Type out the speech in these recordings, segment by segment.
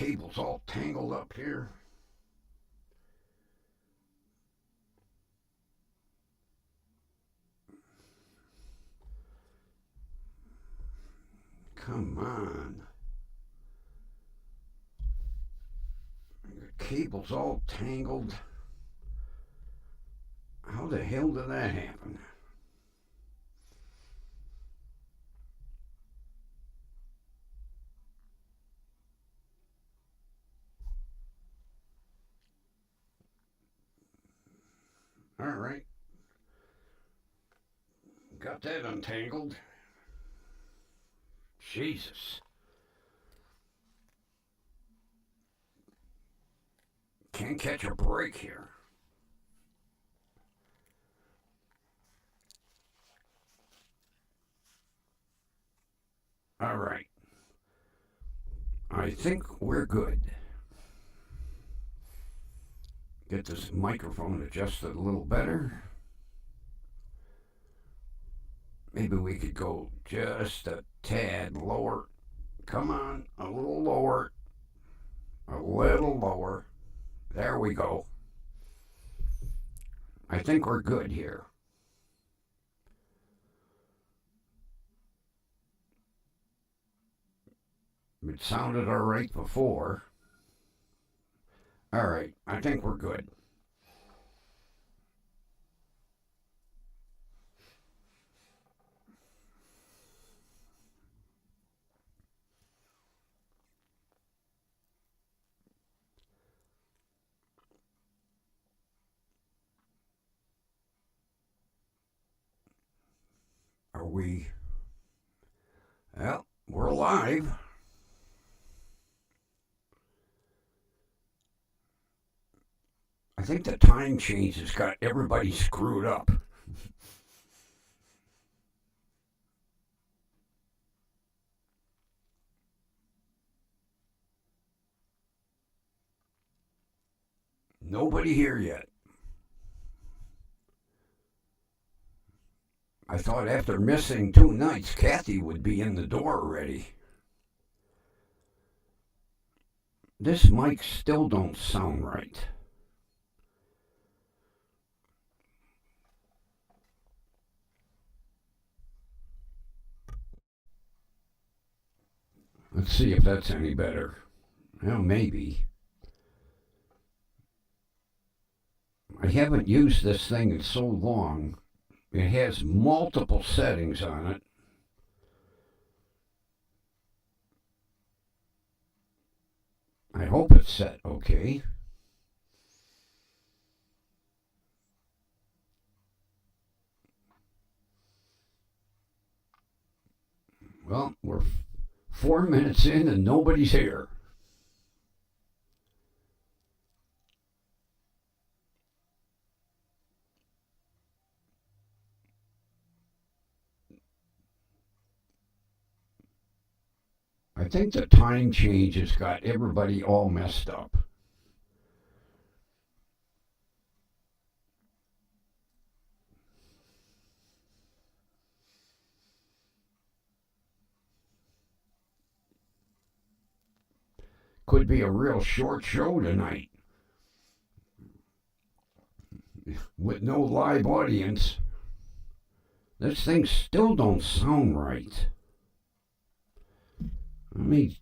cable's all tangled up here. Come on. The cable's all tangled. How the hell did that happen? All right. Got that untangled. Jesus. Can't catch a break here. All right. I think we're good. Get this microphone adjusted a little better. Maybe we could go just a tad lower. Come on, a little lower. A little lower. There we go. I think we're good here. It sounded all right before. All right, I think we're good. Are we? Well, we're live. I think the time change has got everybody screwed up. Nobody here yet. I thought after missing 2 nights, Kathy would be in the door already. This mic still don't sound right. Let's see if that's any better. Well, maybe. I haven't used this thing in so long. It has multiple settings on it. I hope it's set okay. Well, we're 4 minutes in and nobody's here. I think the time change has got everybody all messed up. Could be a real short show tonight with no live audience. This thing still don't sound right. Let me.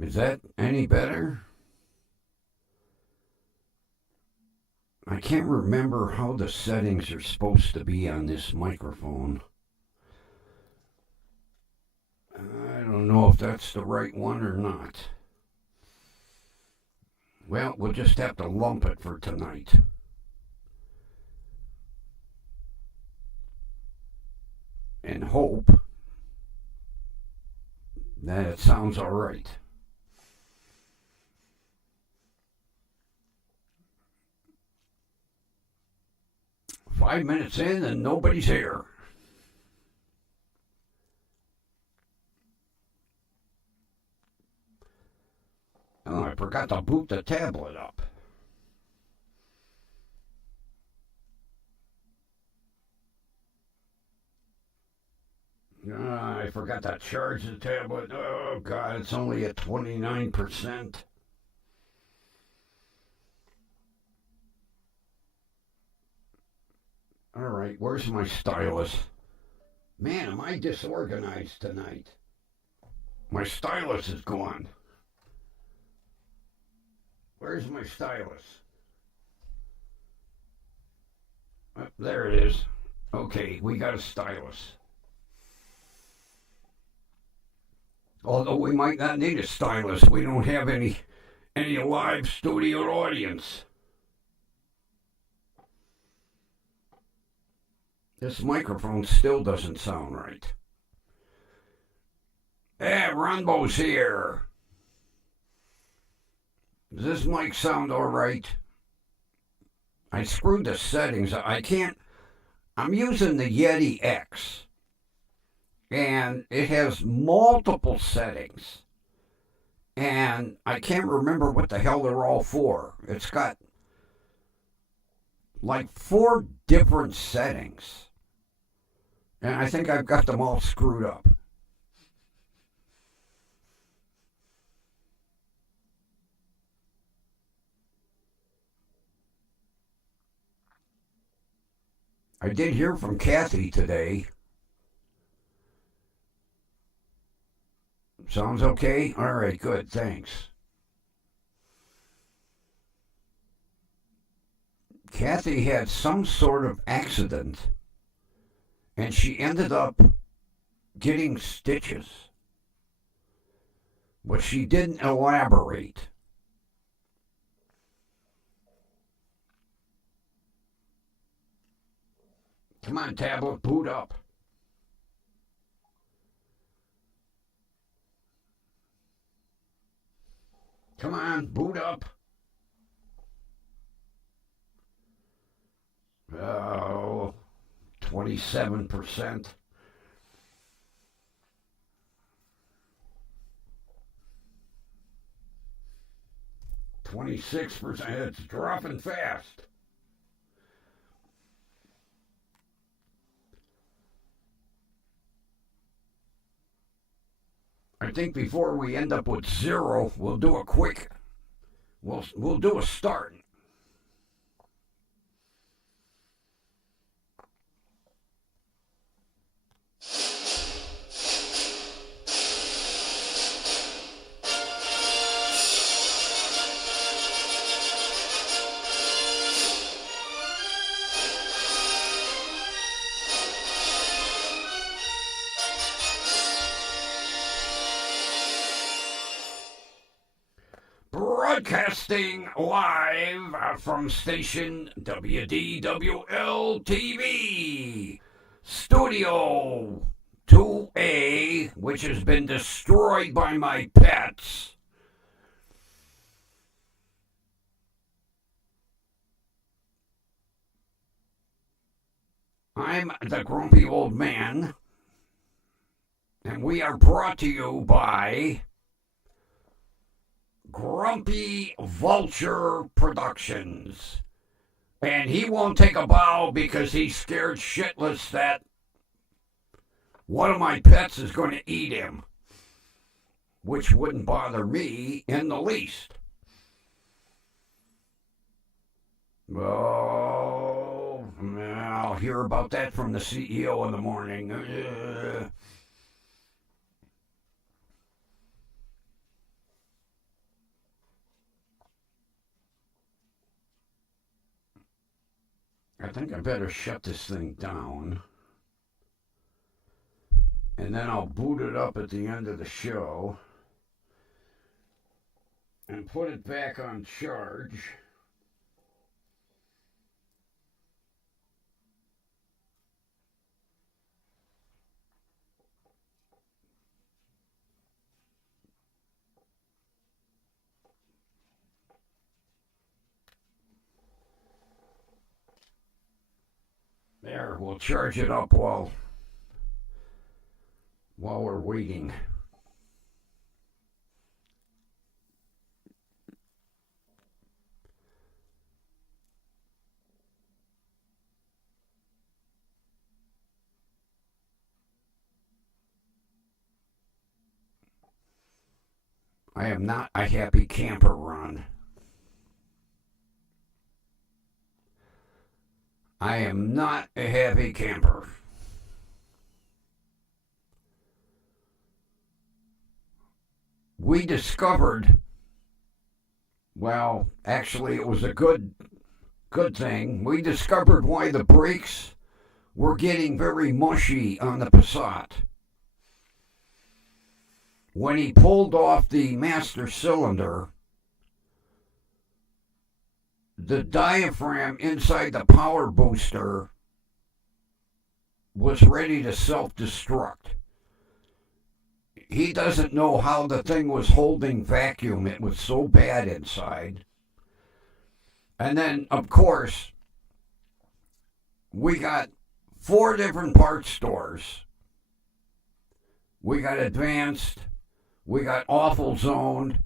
Is that any better? I can't remember how the settings are supposed to be on this microphone. I don't know if that's the right one or not. Well, we'll just have to lump it for tonight. And hope that it sounds all right. Five minutes in and nobody's here. Oh, I forgot to boot the tablet up. I forgot to charge the tablet. Oh, God, it's only at 29%. All right, where's my stylus? Man, am I disorganized tonight? My stylus is gone. Where's my stylus? Oh, there it is. Okay, we got a stylus. Although we might not need a stylus, we don't have any live studio audience. This microphone still doesn't sound right. Hey, Runbo's here. Does this mic sound all right? I screwed the settings. I can't. I'm using the Yeti X, and it has multiple settings, and I can't remember what the hell they're all for. It's got like 4 different settings, and I think I've got them all screwed up. I did hear from Kathy today. Sounds okay? All right, good, thanks. Kathy had some sort of accident, and she ended up getting stitches, but she didn't elaborate. Come on, tablet, boot up. Come on, boot up. Oh, 27%. 26%. It's dropping fast. I think before we end up with 0, we'll do a quick. We'll do a start. Broadcasting live from station WDWL TV, Studio 2A, which has been destroyed by my pets. I'm the grumpy old man, and we are brought to you by Grumpy Vulture Productions. And he won't take a bow because he's scared shitless that one of my pets is going to eat him, which wouldn't bother me in the least. Oh, I'll hear about that from the CEO in the morning. I think I better shut this thing down. And then I'll boot it up at the end of the show and put it back on charge. There, we'll charge it up while we're waiting. I am not a happy camper, Ron. I am not a happy camper. We discovered, well, actually it was a good thing. We discovered why the brakes were getting very mushy on the Passat. When he pulled off the master cylinder, the diaphragm inside the power booster was ready to self-destruct. He doesn't know how the thing was holding vacuum. It was so bad inside. And then, of course, we got 4 different parts stores. We got Advanced, we got Awful Zone,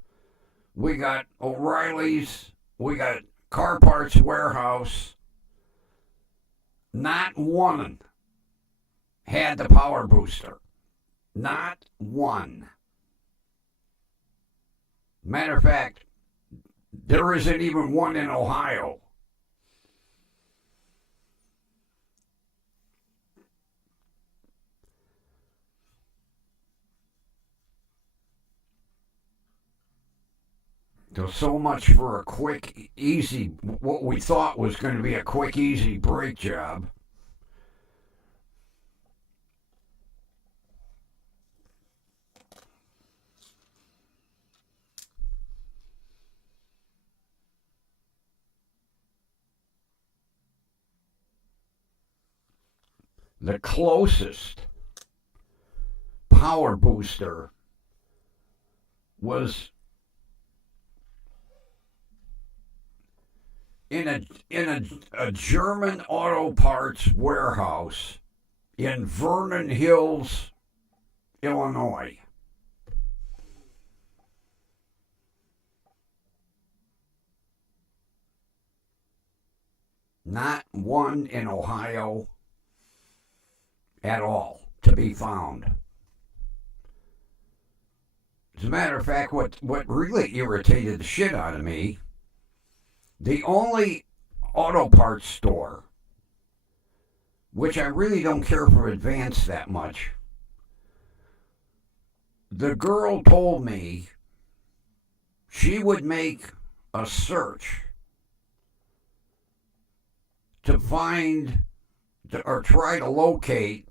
we got O'Reilly's, we got Car Parts Warehouse. Not one had the power booster. Not one. Matter of fact, there isn't even one in Ohio. So much for a quick, easy, what we thought was going to be a quick, easy brake job. The closest power booster was in a German auto parts warehouse in Vernon Hills, Illinois. Not one in Ohio at all to be found. As a matter of fact, what really irritated the shit out of me, the only auto parts store, which I really don't care for Advance that much, the girl told me she would make a search to find or try to locate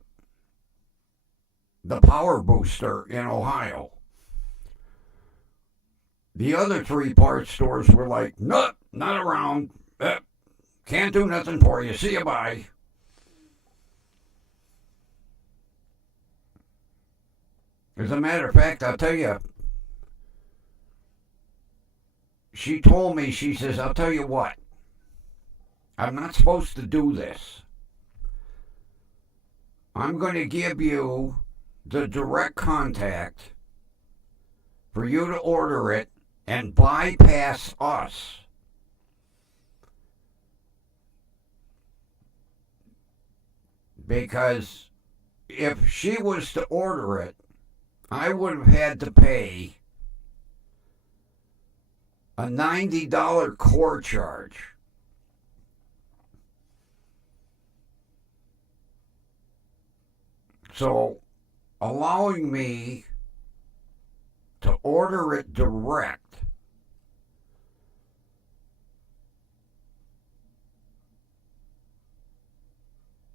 the power booster in Ohio. The other 3 parts stores were like, nope, not around. Can't do nothing for you. See you, bye. As a matter of fact, I'll tell you, she told me, she says, I'll tell you what, I'm not supposed to do this. I'm going to give you the direct contact for you to order it and bypass us. Because if she was to order it, I would have had to pay a $90 core charge. So, allowing me to order it direct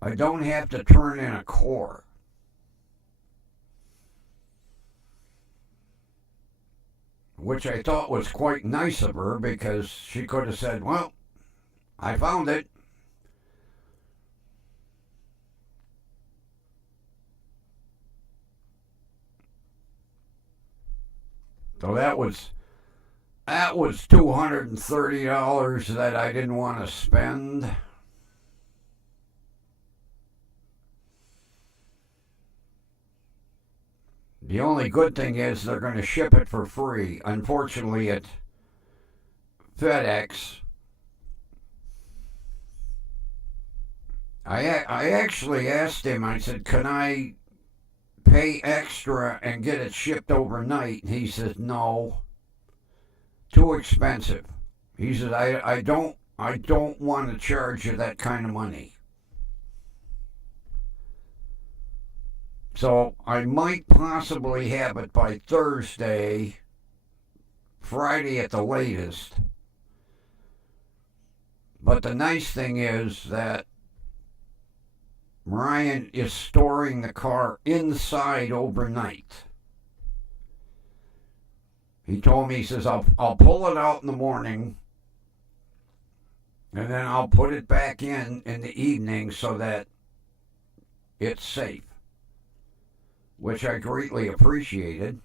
I don't have to turn in a core. Which I thought was quite nice of her, because she could have said, well, I found it. So that was $230 that I didn't want to spend. The only good thing is they're going to ship it for free. Unfortunately, at FedEx, I actually asked him, I said, can I pay extra and get it shipped overnight? And he said, no. too expensive. He said, I don't want to charge you that kind of money. So I might possibly have it by Thursday, Friday at the latest. But the nice thing is that Ryan is storing the car inside overnight. He told me, he says, I'll pull it out in the morning and then I'll put it back in the evening so that it's safe, which I greatly appreciated.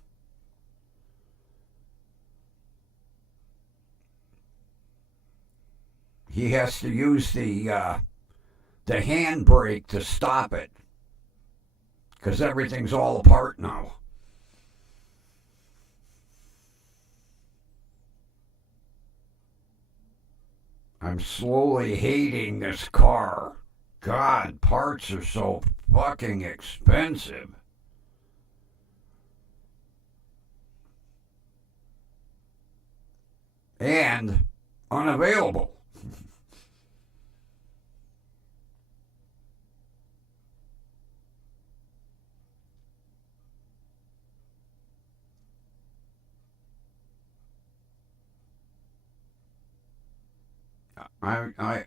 He has to use the handbrake to stop it because everything's all apart now. I'm slowly hating this car. God, parts are so fucking expensive. And unavailable.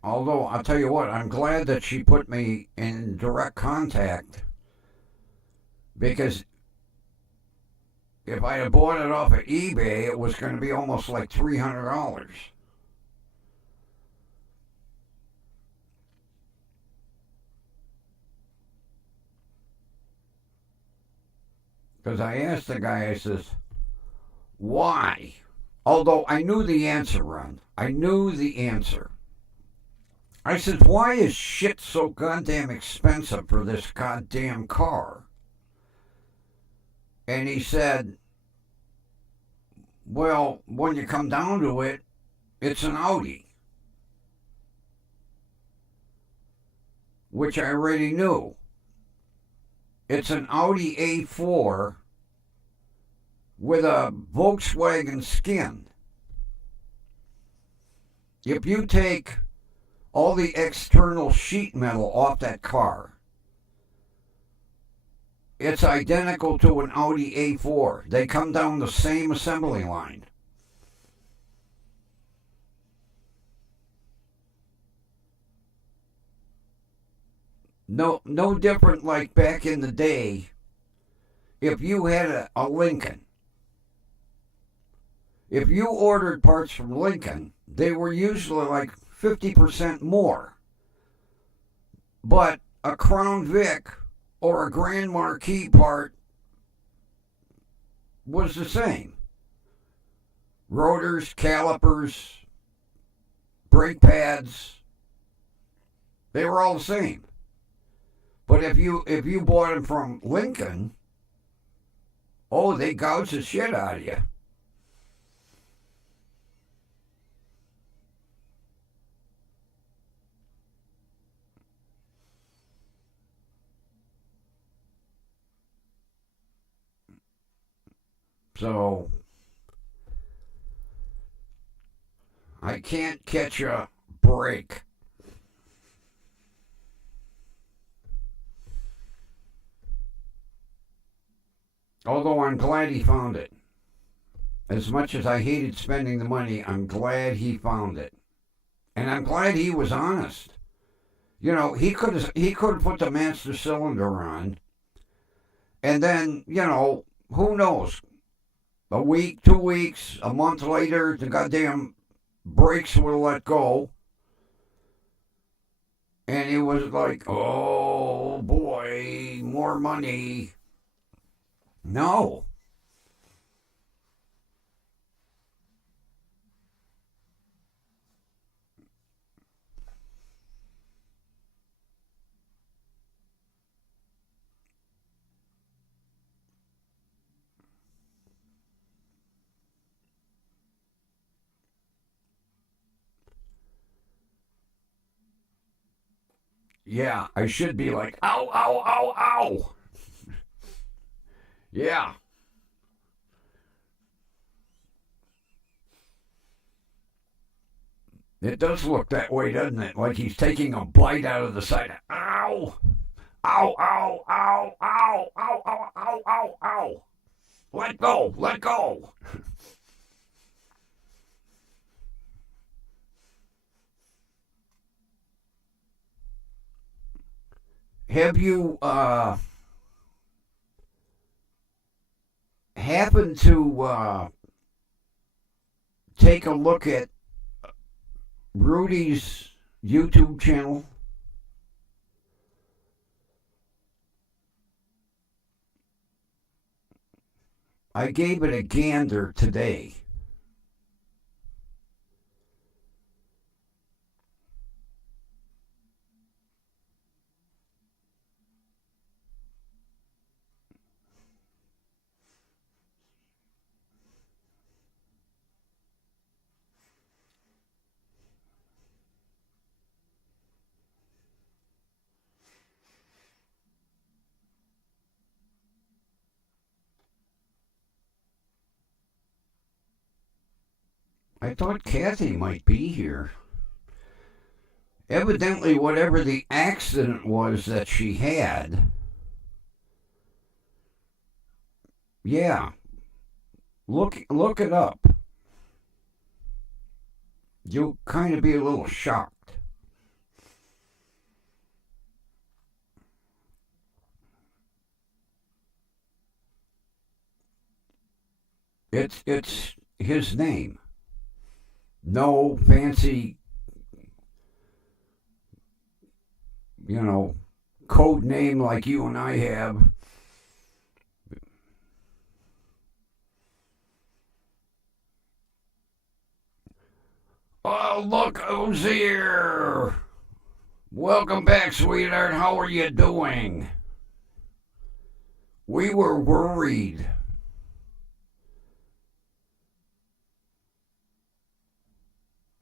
Although I'll tell you what, I'm glad that she put me in direct contact because if I had bought it off of eBay, it was going to be almost like $300. Because I asked the guy, I says, why? Although I knew the answer, Ron. I knew the answer. I said, why is shit so goddamn expensive for this goddamn car? And he said, well, when you come down to it, it's an Audi. Which I already knew. It's an Audi A4 with a Volkswagen skin. If you take all the external sheet metal off that car, it's identical to an Audi A4. They come down the same assembly line. No different like back in the day. If you had a Lincoln, if you ordered parts from Lincoln, they were usually like 50% more. But a Crown Vic or a Grand Marquis part was the same. Rotors, calipers, brake pads, they were all the same. But if you bought them from Lincoln, oh, they gouge the shit out of you. So I can't catch a break. Although I'm glad he found it. As much as I hated spending the money, I'm glad he found it. And I'm glad he was honest. You know, he could have put the master cylinder on, and then, who knows? A week, 2 weeks, a month later, the goddamn brakes were let go, and he was like, "Oh boy, more money." No. Yeah, I should be like, ow, ow, ow, ow. Yeah. It does look that way, doesn't it? Like he's taking a bite out of the side. Ow! Ow, ow, ow, ow, ow, ow, ow, ow, ow. Let go, let go. Have you happened to take a look at Rudy's YouTube channel? I gave it a gander today. I thought Kathy might be here. Evidently, whatever the accident was that she had, yeah, look it up. You'll kind of be a little shocked. It's his name. No fancy, code name like you and I have. Oh, look who's here. Welcome back, sweetheart. How are you doing? We were worried.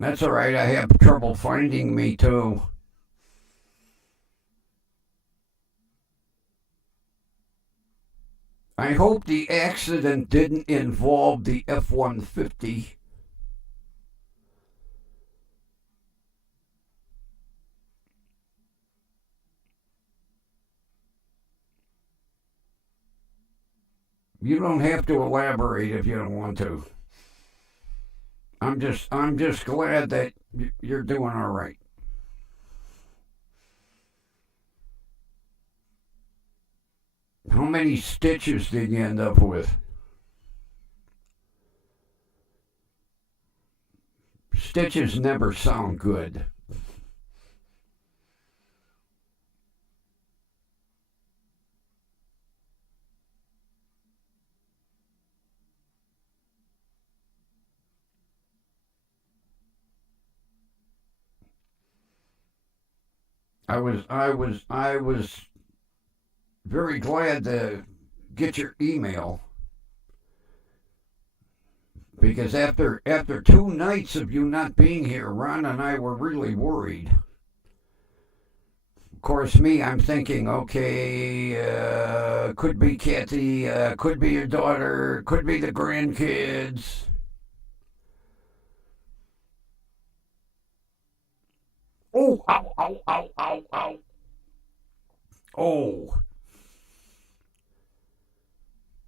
That's all right. I have trouble finding me, too. I hope the accident didn't involve the F-150. You don't have to elaborate if you don't want to. I'm just glad that you're doing all right. How many stitches did you end up with? Stitches never sound good. I was very glad to get your email because after 2 nights of you not being here, Ron and I were really worried. Of course, I'm thinking, okay, could be Kathy, could be your daughter, could be the grandkids. Oh, ow, ow, ow, ow, ow. Oh.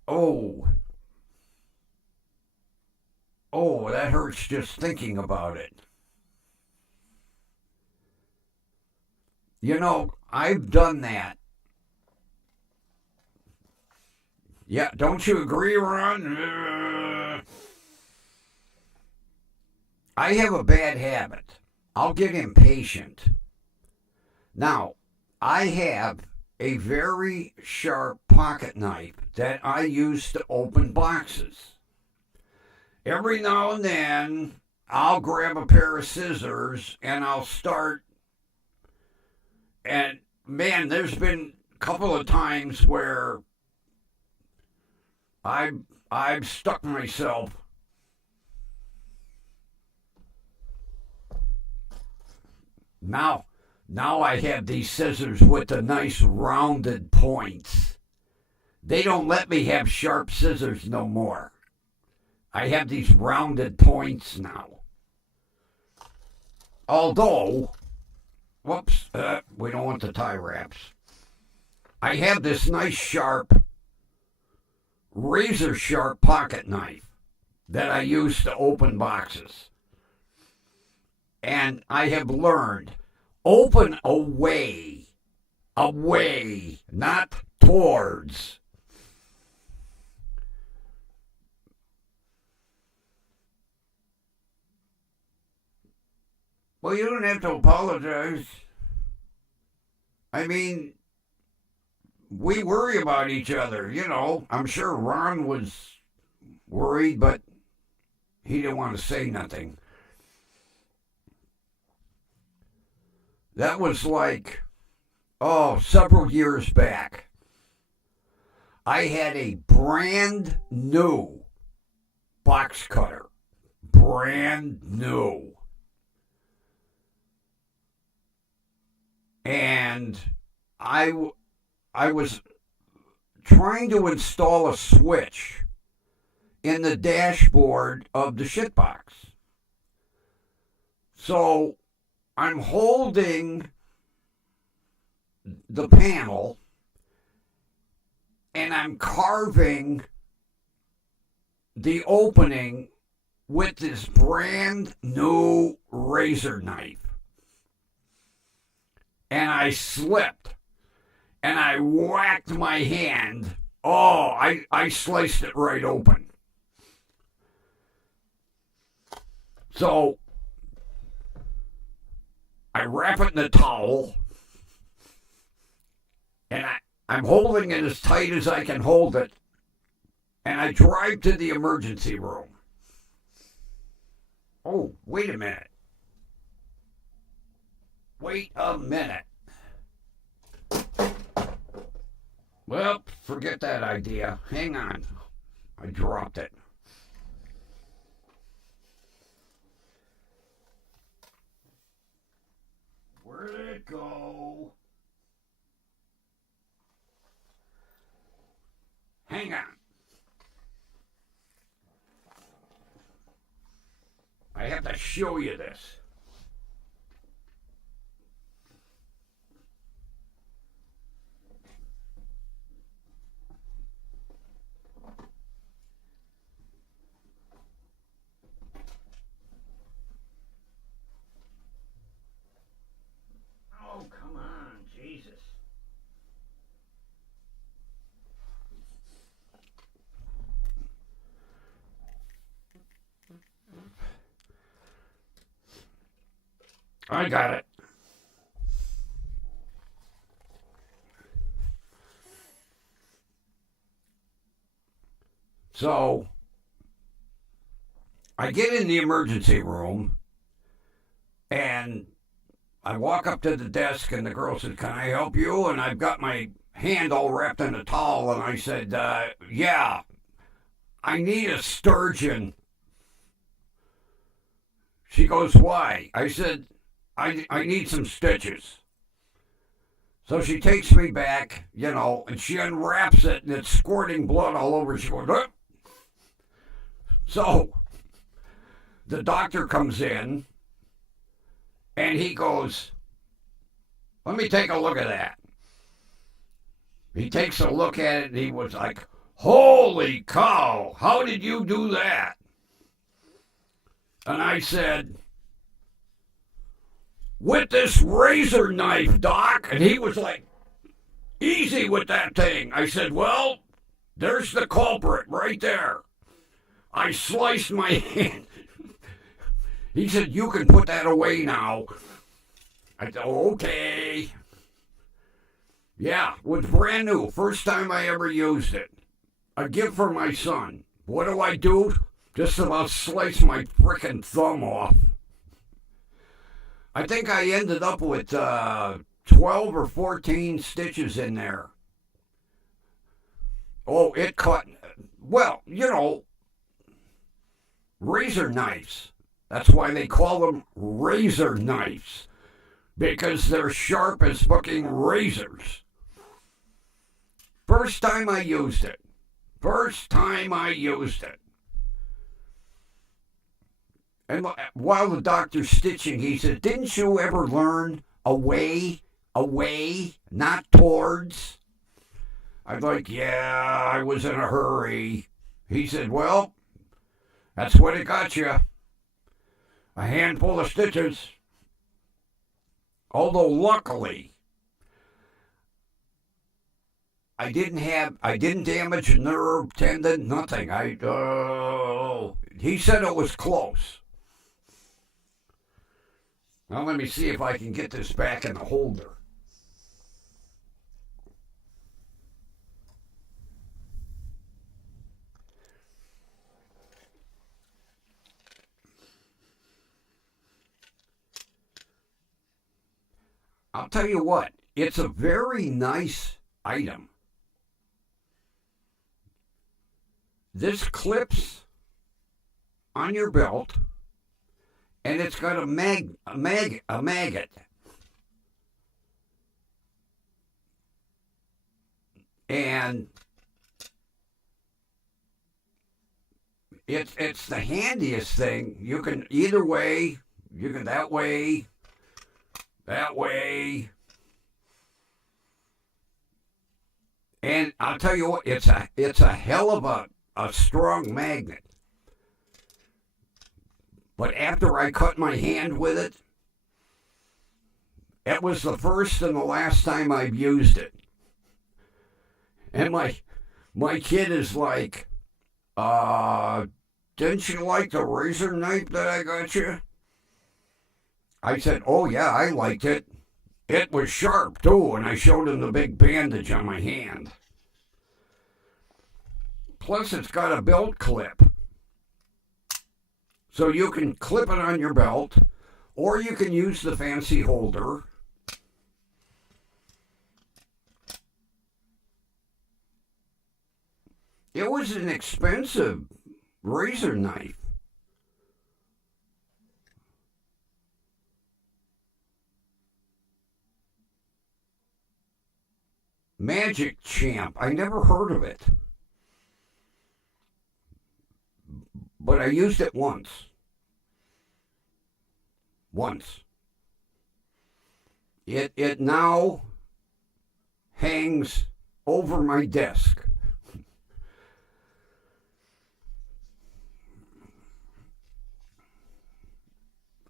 Oh. Oh, that hurts just thinking about it. I've done that. Yeah, don't you agree, Ron? I have a bad habit. I'll get impatient. Now, I have a very sharp pocket knife that I use to open boxes. Every now and then, I'll grab a pair of scissors and I'll start. And man, there's been a couple of times where I've stuck myself. Now I have these scissors with the nice rounded points. They don't let me have sharp scissors no more. I have these rounded points now. Although, whoops, we don't want the tie wraps. I have this nice sharp, razor sharp pocket knife that I use to open boxes. And I have learned, open away, not towards. Well, you don't have to apologize. I mean, we worry about each other, you know. I'm sure Ron was worried, but he didn't want to say nothing. That was like, several years back. I had a brand new box cutter. Brand new. And I was trying to install a switch in the dashboard of the shitbox. So I'm holding the panel and I'm carving the opening with this brand new razor knife. And I slipped and I whacked my hand. Oh, I sliced it right open. So I wrap it in a towel and I'm holding it as tight as I can hold it. And I drive to the emergency room. Oh, wait a minute. Wait a minute. Well, forget that idea. Hang on. I dropped it. Where did it go? Hang on. I have to show you this. Oh, come on, Jesus. I got it. So, I get in the emergency room and I walk up to the desk and the girl said, "Can I help you?" And I've got my hand all wrapped in a towel and I said, "Yeah, I need a sturgeon." She goes, "Why?" I said, I need some stitches. So she takes me back, you know, and she unwraps it and it's squirting blood all over. She goes, "Huh?" So the doctor comes in and he goes, "Let me take a look at that." He takes a look at it and he was like, "Holy cow, how did you do that?" And I said, "With this razor knife, Doc." And he was like, "Easy with that thing." I said, "Well, there's the culprit right there." I sliced my hand. He said, "You can put that away now." I said, "Okay." Yeah, it was brand new. First time I ever used it. A gift for my son. What do? Just about slice my frickin' thumb off. I think I ended up with 12 or 14 stitches in there. Oh, it cut. Well, you know, razor knives. That's why they call them razor knives. Because they're sharp as fucking razors. First time I used it. And while the doctor's stitching, he said, "Didn't you ever learn away, not towards?" I was like, "Yeah, I was in a hurry." He said, "Well, that's what it got you. A handful of stitches." Although luckily, I didn't damage a nerve, tendon, nothing. He said it was close. Now let me see if I can get this back in the holder. I'll tell you what, it's a very nice item. This clips on your belt, and it's got a maggot. And it's the handiest thing. You can either way, you can that way. And I'll tell you what, it's a hell of a strong magnet. But after I cut my hand with it, it was the first and the last time I've used it. And my kid is like, didn't you like the razor knife that I got you? I said, "Oh yeah, I liked it. It was sharp too," and I showed him the big bandage on my hand. Plus it's got a belt clip. So you can clip it on your belt, or you can use the fancy holder. It was an expensive razor knife. Magic Champ. I never heard of it. But I used it once. It now hangs over my desk.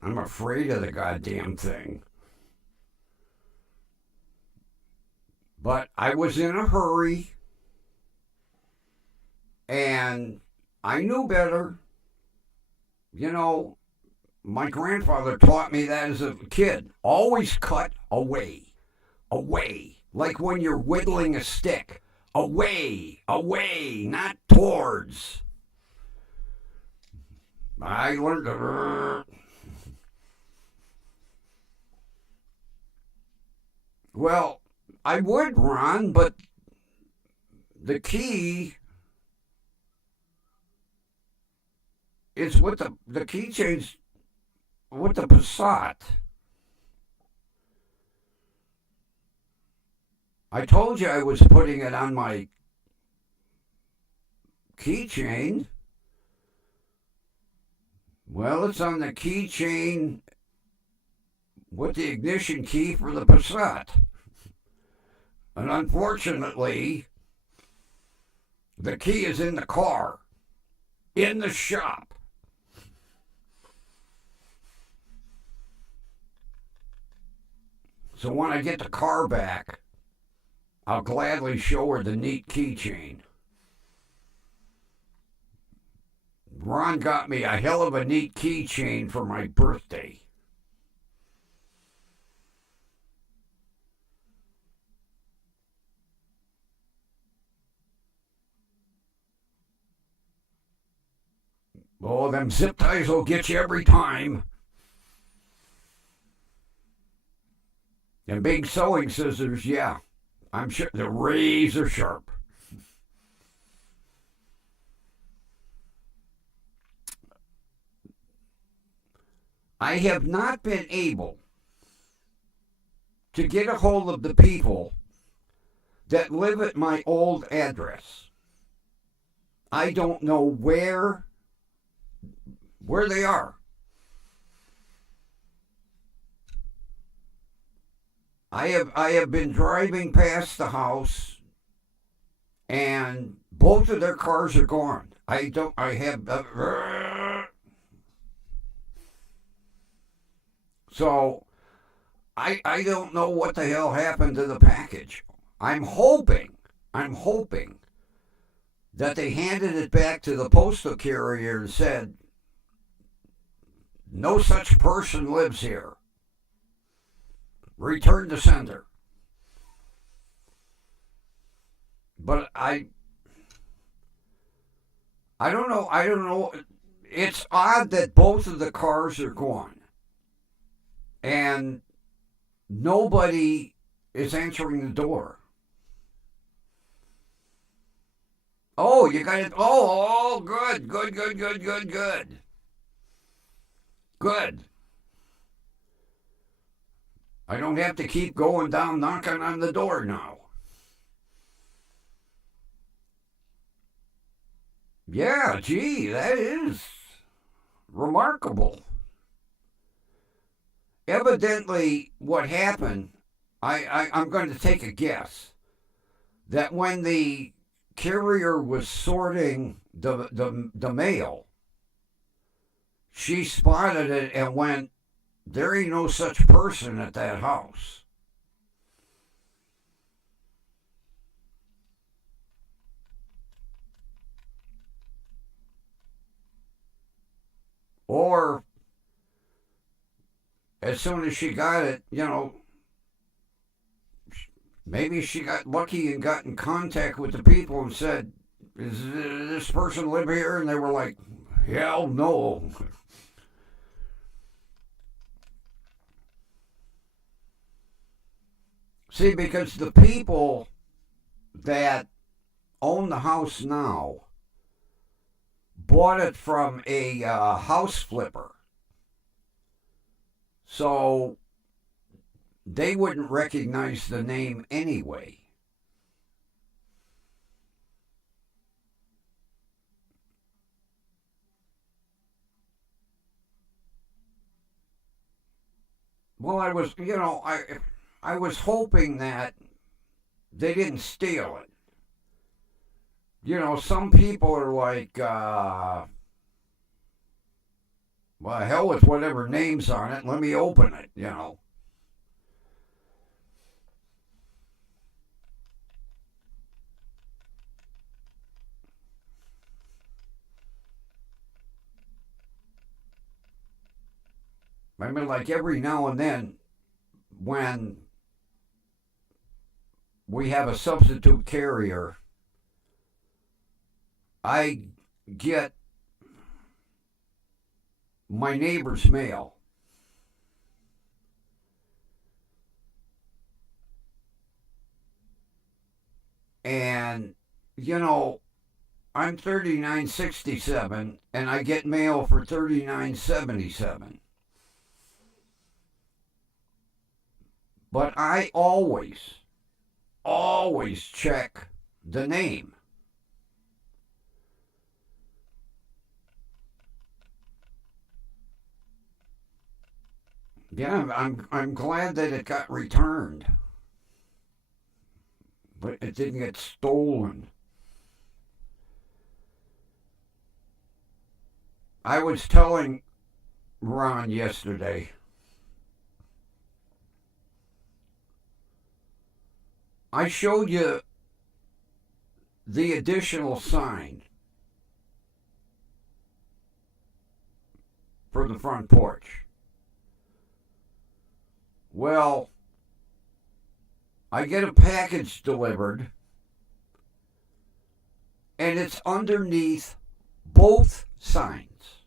I'm afraid of the goddamn thing. But I was in a hurry, and I knew better. You know, my grandfather taught me that as a kid. Always cut away. Like when you're whittling a stick. Away, not towards. I learned to... Well, I would, Ron, but the key is with the keychains with the Passat. I told you I was putting it on my keychain. Well, it's on the keychain with the ignition key for the Passat. And unfortunately, the key is in the car, in the shop. So when I get the car back, I'll gladly show her the neat keychain. Ron got me a hell of a neat keychain for my birthday. Oh, them zip ties will get you every time. And big sewing scissors, yeah. I'm sure they're razor sharp. I have not been able to get a hold of the people that live at my old address. I don't know where they are. I have been driving past the house, and both of their cars are gone. I don't. I have. So I don't know what the hell happened to the package. I'm hoping. I'm hoping that they handed it back to the postal carrier and said, no such person lives here. Return to sender. But I don't know. I don't know. It's odd that both of the cars are gone. And nobody is answering the door. Oh, you got it. Oh, good, good, good, good, good, good. Good. I don't have to keep going down knocking on the door now. Yeah, gee, that is remarkable. Evidently, what happened, I'm going to take a guess, that when the carrier was sorting the mail, she spotted it and went, there ain't no such person at that house. Or as soon as she got it, maybe she got lucky and got in contact with the people and said, does this person live here? And they were like, hell no. See, because the people that own the house now bought it from a house flipper. So they wouldn't recognize the name anyway. Well, I was hoping that they didn't steal it. Some people are like, well, hell with whatever name's on it. Let me open it. I mean, like every now and then, when we have a substitute carrier, I get my neighbor's mail. And, I'm 39.67 and I get mail for 39.77. But I always check the name. Yeah, I'm glad that it got returned, but it didn't get stolen. I was telling Ron yesterday, I showed you the additional sign for the front porch. Well, I get a package delivered, and it's underneath both signs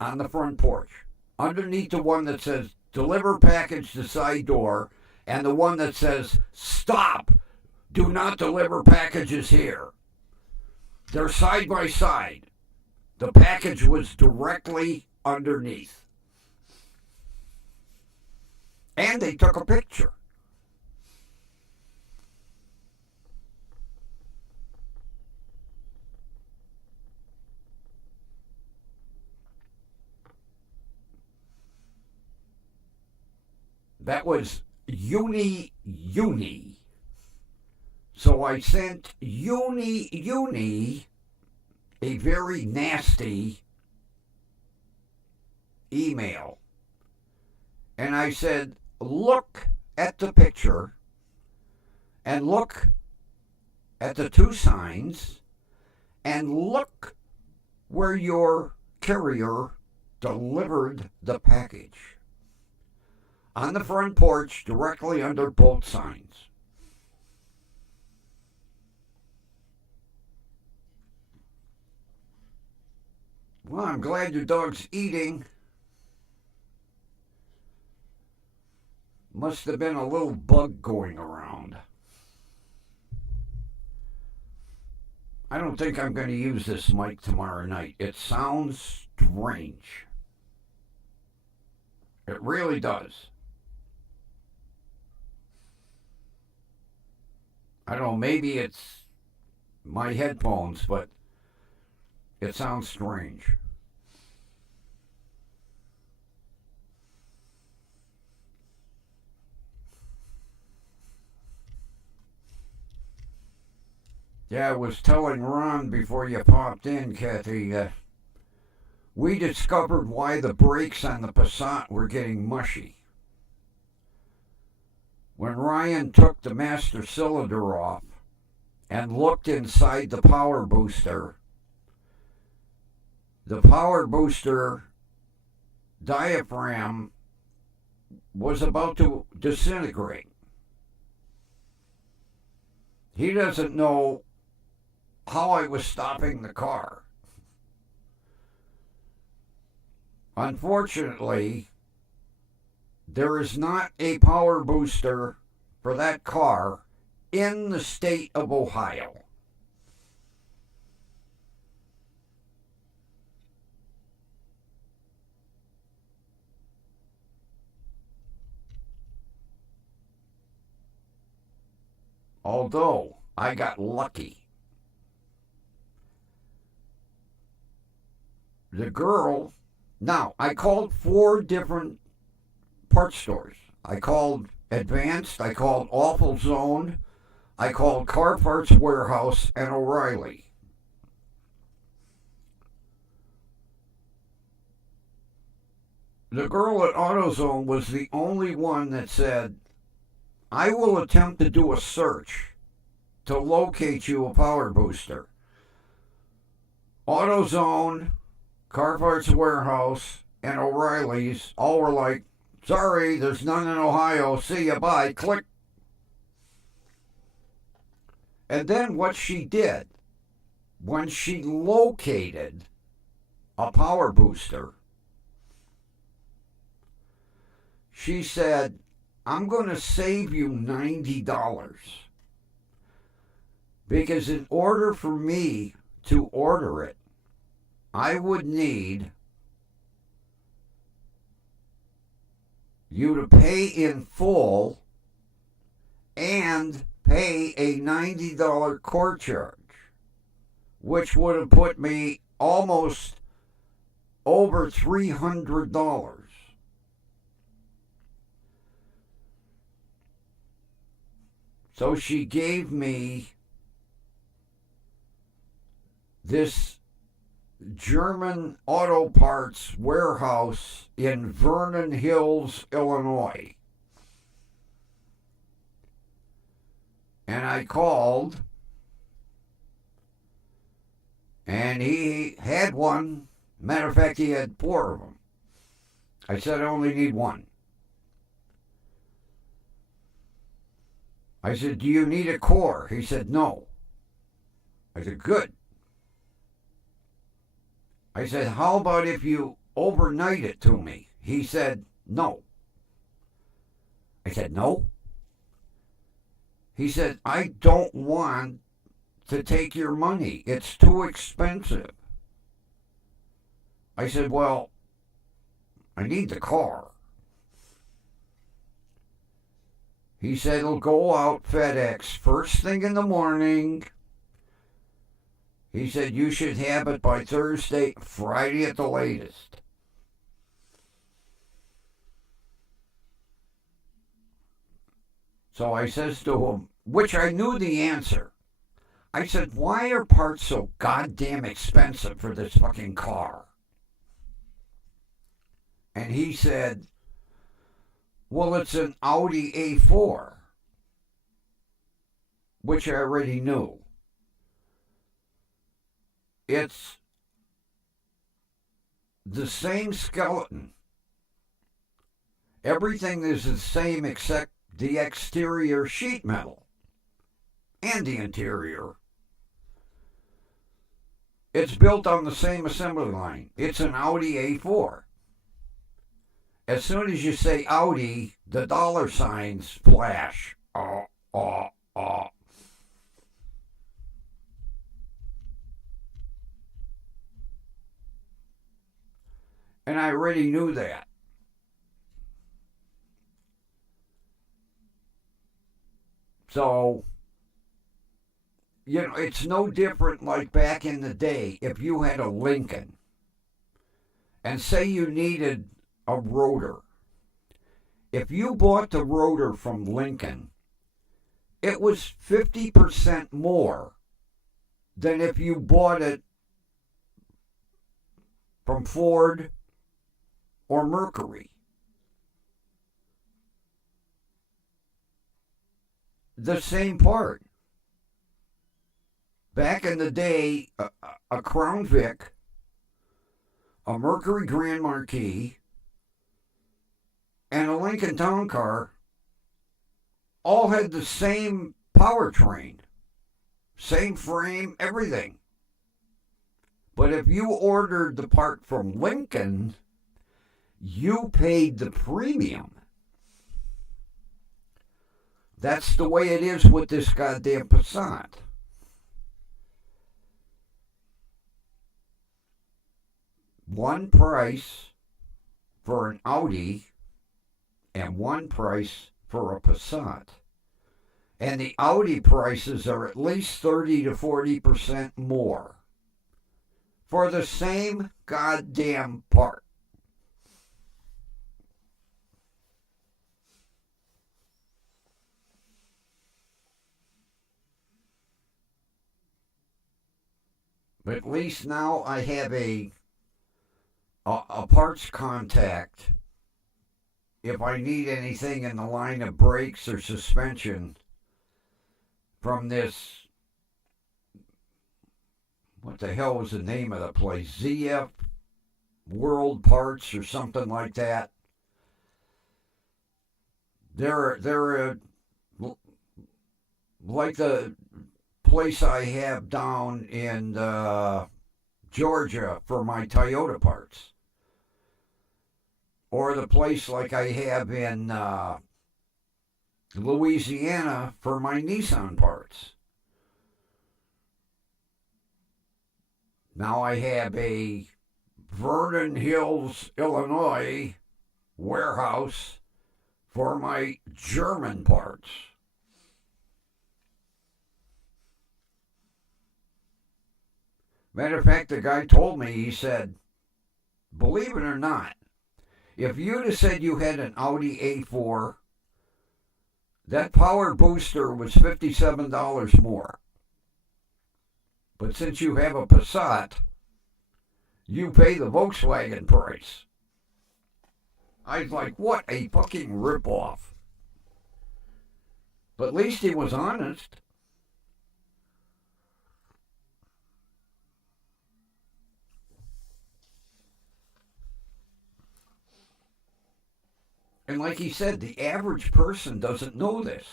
on the front porch. Underneath the one that says deliver package to side door, and the one that says stop, do not deliver packages here. They're side by side. The package was directly underneath. And they took a picture. That was Uni. So I sent Uni a very nasty email. And I said, look at the picture and look at the two signs and look where your carrier delivered the package. On the front porch, directly under both signs. Well, I'm glad your dog's eating. Must have been a little bug going around. I don't think I'm going to use this mic tomorrow night. It sounds strange. It really does. I don't know, maybe it's my headphones, but it sounds strange. Yeah, I was telling Ron before you popped in, Kathy, we discovered why the brakes on the Passat were getting mushy. When Ryan took the master cylinder off and looked inside the power booster diaphragm was about to disintegrate. He doesn't know how I was stopping the car. Unfortunately, there is not a power booster for that car in the state of Ohio. Although I got lucky. The girl, now I called 4 different parts stores. I called Advanced, I called Awful Zone, I called Car Parts Warehouse, and O'Reilly. The girl at AutoZone was the only one that said, I will attempt to do a search to locate you a power booster. AutoZone, Car Parts Warehouse, and O'Reilly's all were like, sorry, there's none in Ohio. See ya, bye. Click. And then what she did, when she located a power booster, she said, I'm going to save you $90. Because in order for me to order it, I would need you to pay in full and pay a $90 court charge, which would have put me almost over $300. So she gave me this German auto parts warehouse in Vernon Hills, Illinois. And I called, and he had one. Matter of fact, he had 4 of them. I said, I only need one. I said, do you need a core? He said, no. I said, good. I said, how about if you overnight it to me? He said, no. I said, no. He said, I don't want to take your money. It's too expensive. I said, well, I need the car. He said, it'll go out FedEx first thing in the morning. He said, you should have it by Thursday, Friday at the latest. So I says to him, which I knew the answer. I said, why are parts so goddamn expensive for this fucking car? And he said, well, it's an Audi A4, which I already knew. It's the same skeleton. Everything is the same except the exterior sheet metal and the interior. It's built on the same assembly line. It's an Audi A4. As soon as you say Audi, the dollar signs flash. Oh, oh, oh. And I already knew that. So, it's no different like back in the day if you had a Lincoln and say you needed a rotor. If you bought the rotor from Lincoln, it was 50% more than if you bought it from Ford or Mercury. The same part. Back in the day, a Crown Vic, a Mercury Grand Marquis, and a Lincoln Town Car all had the same powertrain, same frame, everything. But if you ordered the part from Lincoln, you paid the premium. That's the way it is with this goddamn Passat. One price for an Audi and one price for a Passat. And the Audi prices are at least 30 to 40% more for the same goddamn part. But at least now I have a parts contact if I need anything in the line of brakes or suspension from this, what the hell was the name of the place? ZF World Parts or something like that. They're like the place I have down in Georgia for my Toyota parts. Or the place like I have in Louisiana for my Nissan parts. Now I have a Vernon Hills, Illinois warehouse for my German parts. Matter of fact, the guy told me, he said, believe it or not, if you'd have said you had an Audi A4, that power booster was $57 more. But since you have a Passat, you pay the Volkswagen price. I was like, what a fucking ripoff. But at least he was honest. And like he said, the average person doesn't know this.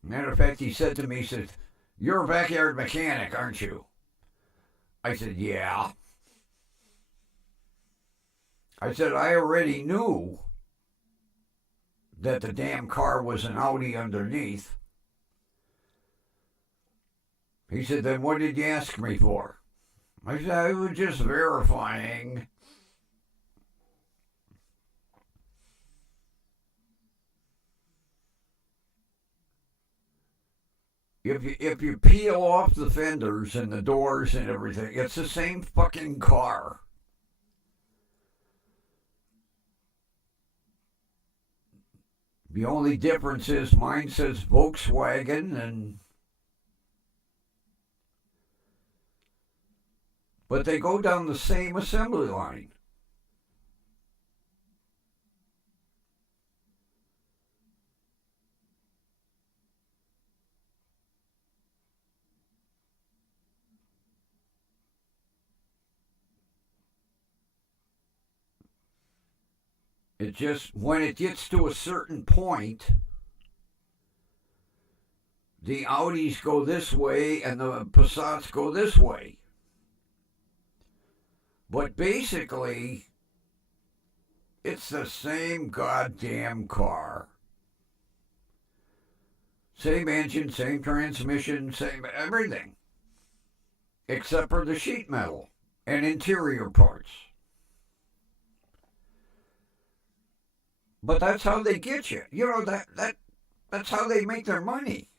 Matter of fact, he said to me, he said, you're a backyard mechanic, aren't you? I said, yeah. I said, I already knew that the damn car was an Audi underneath. He said, then what did you ask me for? I said, I was just verifying. If you peel off the fenders and the doors and everything, it's the same fucking car. The only difference is mine says Volkswagen, but they go down the same assembly line. It just, when it gets to a certain point, the Audis go this way and the Passats go this way. But basically, it's the same goddamn car. Same engine, same transmission, same everything. Except for the sheet metal and interior parts. But that's how they get you. You know, that's how they make their money.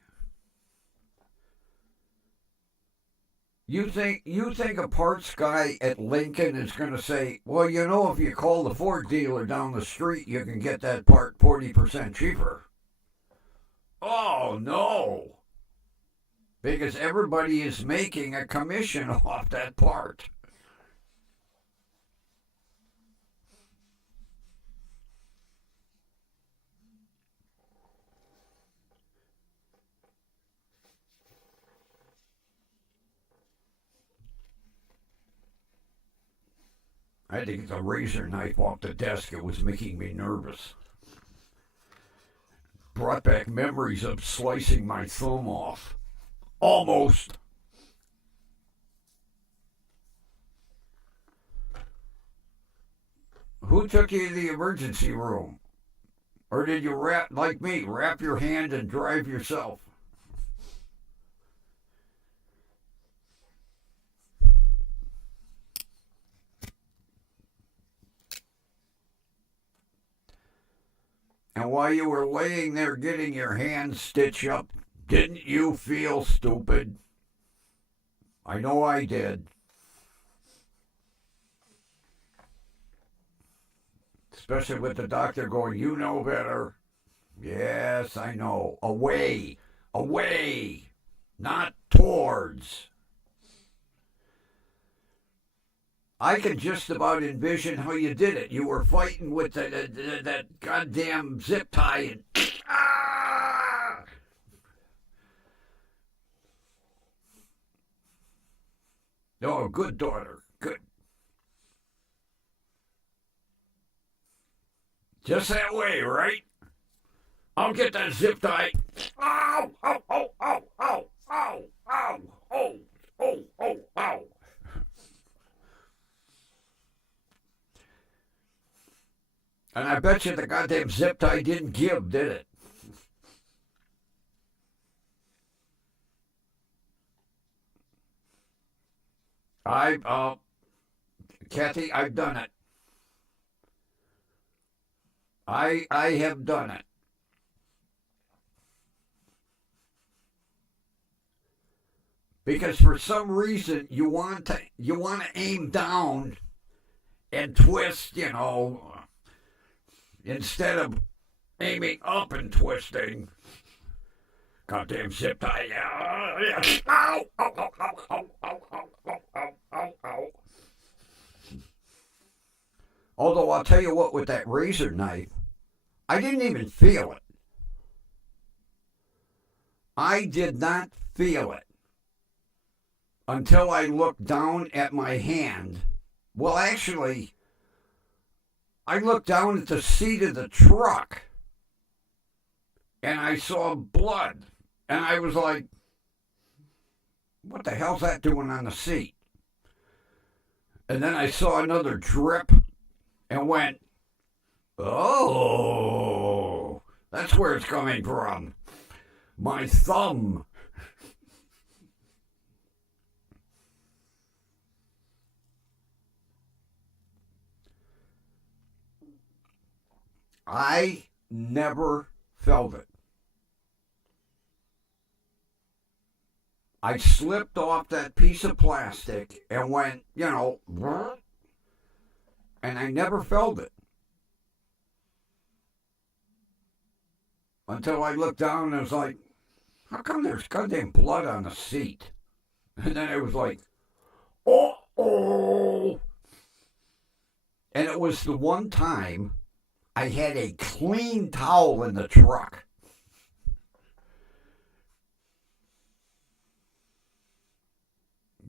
You think a parts guy at Lincoln is going to say, well, you know, if you call the Ford dealer down the street, you can get that part 40% cheaper. Oh, no. Because everybody is making a commission off that part. I had to get the razor knife off the desk. It was making me nervous. Brought back memories of slicing my thumb off. Almost. Who took you to the emergency room? Or did you like me, wrap your hand and drive yourself? And while you were laying there getting your hand stitched up, didn't you feel stupid? I know I did. Especially with the doctor going, you know better. Yes, I know. Away. Away. Not towards. I can just about envision how you did it. You were fighting with that goddamn zip tie and Oh, good daughter. Good. Just that way, right? I'll get that zip tie. Ow! Ow! Ow! Ow! Ow! Ow! Ow! Oh! Oh! Oh! Ow! And I bet you the goddamn zip tie didn't give, did it? Kathy, I've done it. I have done it. Because for some reason you want to aim down and twist, you know, instead of aiming up and twisting. Goddamn zip tie. Ow! Ow! Ow! Ow! Ow! Ow! Ow! Ow! Ow! Ow! Ow! Although I'll tell you what, with that razor knife, I didn't even feel it. I did not feel it until I looked down at my hand. Well, actually, I looked down at the seat of the truck and I saw blood. And I was like, what the hell's that doing on the seat? And then I saw another drip and went, oh, that's where it's coming from. My thumb. I never felt it. I slipped off that piece of plastic and went, you know, and I never felt it. until I looked down and I was like, how come there's goddamn blood on the seat? And then I was like, oh. And it was the one time I had a clean towel in the truck.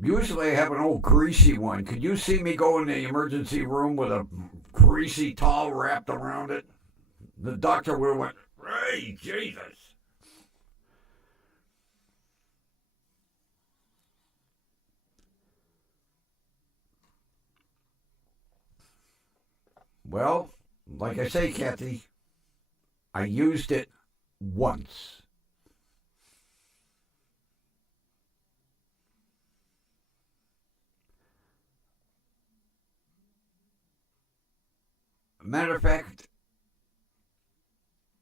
Usually I have an old greasy one. Could you see me go in the emergency room with a greasy towel wrapped around it? The doctor would have went, hey, Jesus. Well, like I say, Kathy, I used it once. Matter of fact,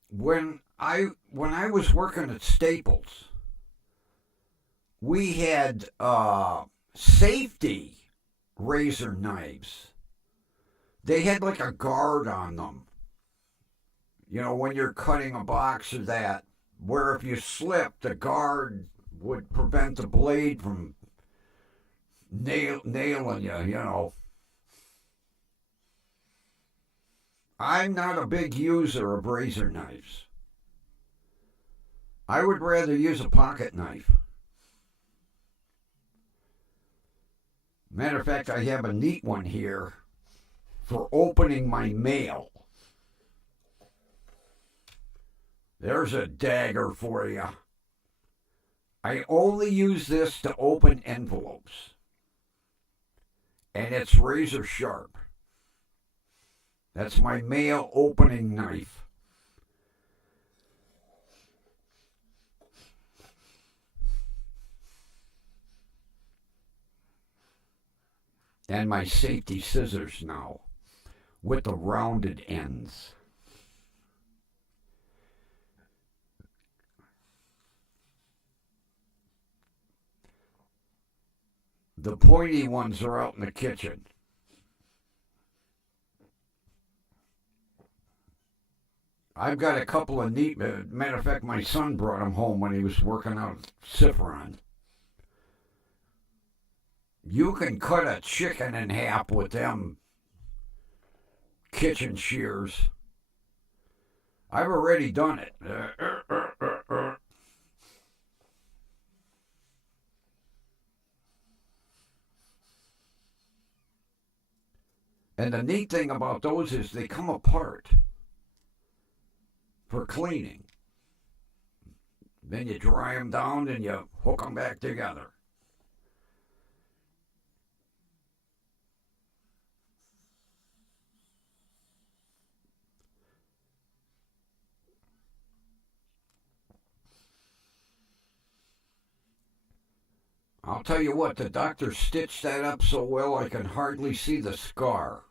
when I was working at Staples, we had safety razor knives. They had like a guard on them. You know, when you're cutting a box or that, where if you slipped, the guard would prevent the blade from nailing you, you know. I'm not a big user of razor knives. I would rather use a pocket knife. Matter of fact, I have a neat one here for opening my mail. There's a dagger for you. I only use this to open envelopes. And it's razor sharp. That's my mail opening knife. And my safety scissors now, with the rounded ends. The pointy ones are out in the kitchen. I've got a couple of neat. Matter of fact, my son brought them home when he was working out at Cifron. You can cut a chicken in half with them kitchen shears. I've already done it. And the neat thing about those is they come apart for cleaning. Then you dry them down and you hook them back together. I'll tell you what, the doctor stitched that up so well I can hardly see the scar.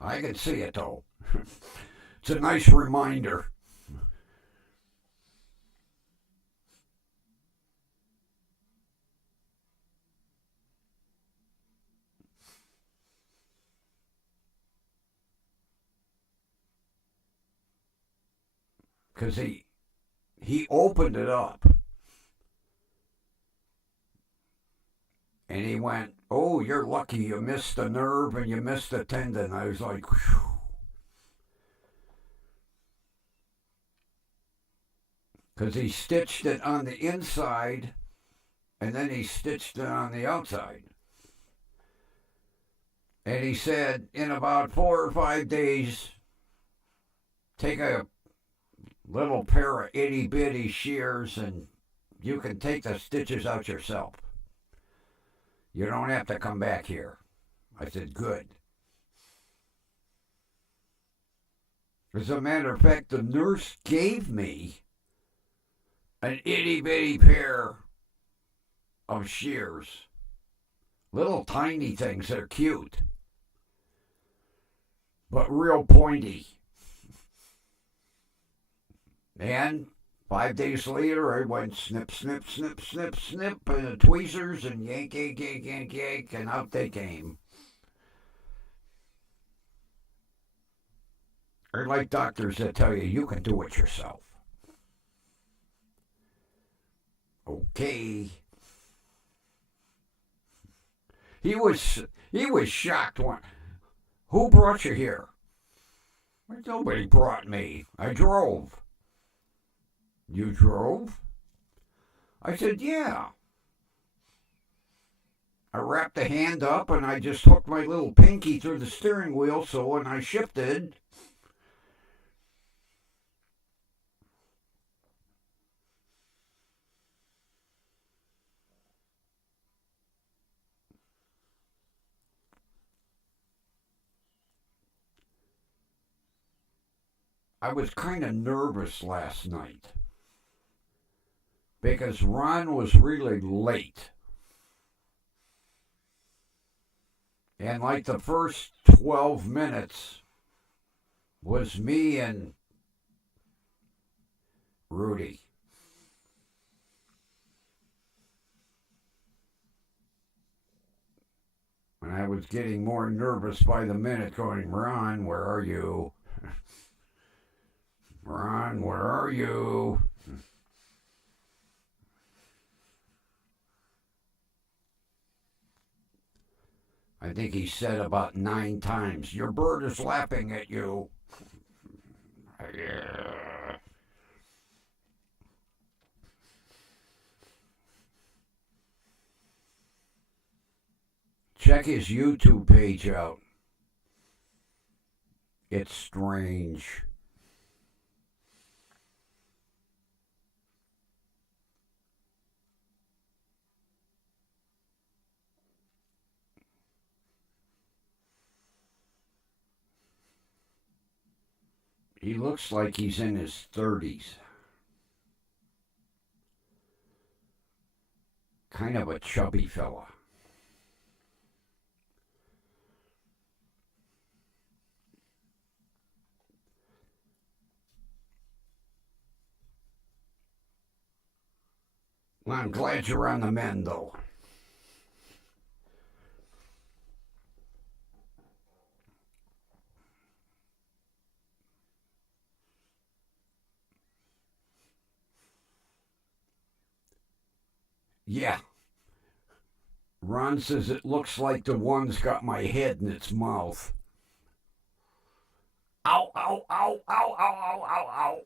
I can see it though. It's a nice reminder. Because he opened it up. And he went, oh, you're lucky you missed the nerve and you missed the tendon. I was like, whew. Because he stitched it on the inside and then he stitched it on the outside. And he said, in about 4 or 5 days, take a little pair of itty bitty shears and you can take the stitches out yourself. You don't have to come back here. I said, good. As a matter of fact, the nurse gave me an itty bitty pair of shears. Little tiny things that are cute, but real pointy. And 5 days later, I went snip, snip, snip, snip, snip, and the tweezers, and yank, yank, yank, yank, yank, and out they came. I like doctors that tell you can do it yourself. Okay. He was shocked when. Who brought you here? Nobody brought me. I drove. You drove? I said, yeah. I wrapped the hand up and I just hooked my little pinky through the steering wheel so when I shifted, I was kind of nervous last night because Ron was really late. And like the first 12 minutes was me and Rudy. And I was getting more nervous by the minute going, Ron, where are you? Ron, where are you? I think he said about 9 times, your bird is laughing at you. Check his YouTube page out. It's strange. He looks like he's in his 30s. Kind of a chubby fella. Well, I'm glad you're on the mend, though. Yeah. Ron says it looks like the one's got my head in its mouth. Ow, ow, ow, ow, ow, ow, ow, ow.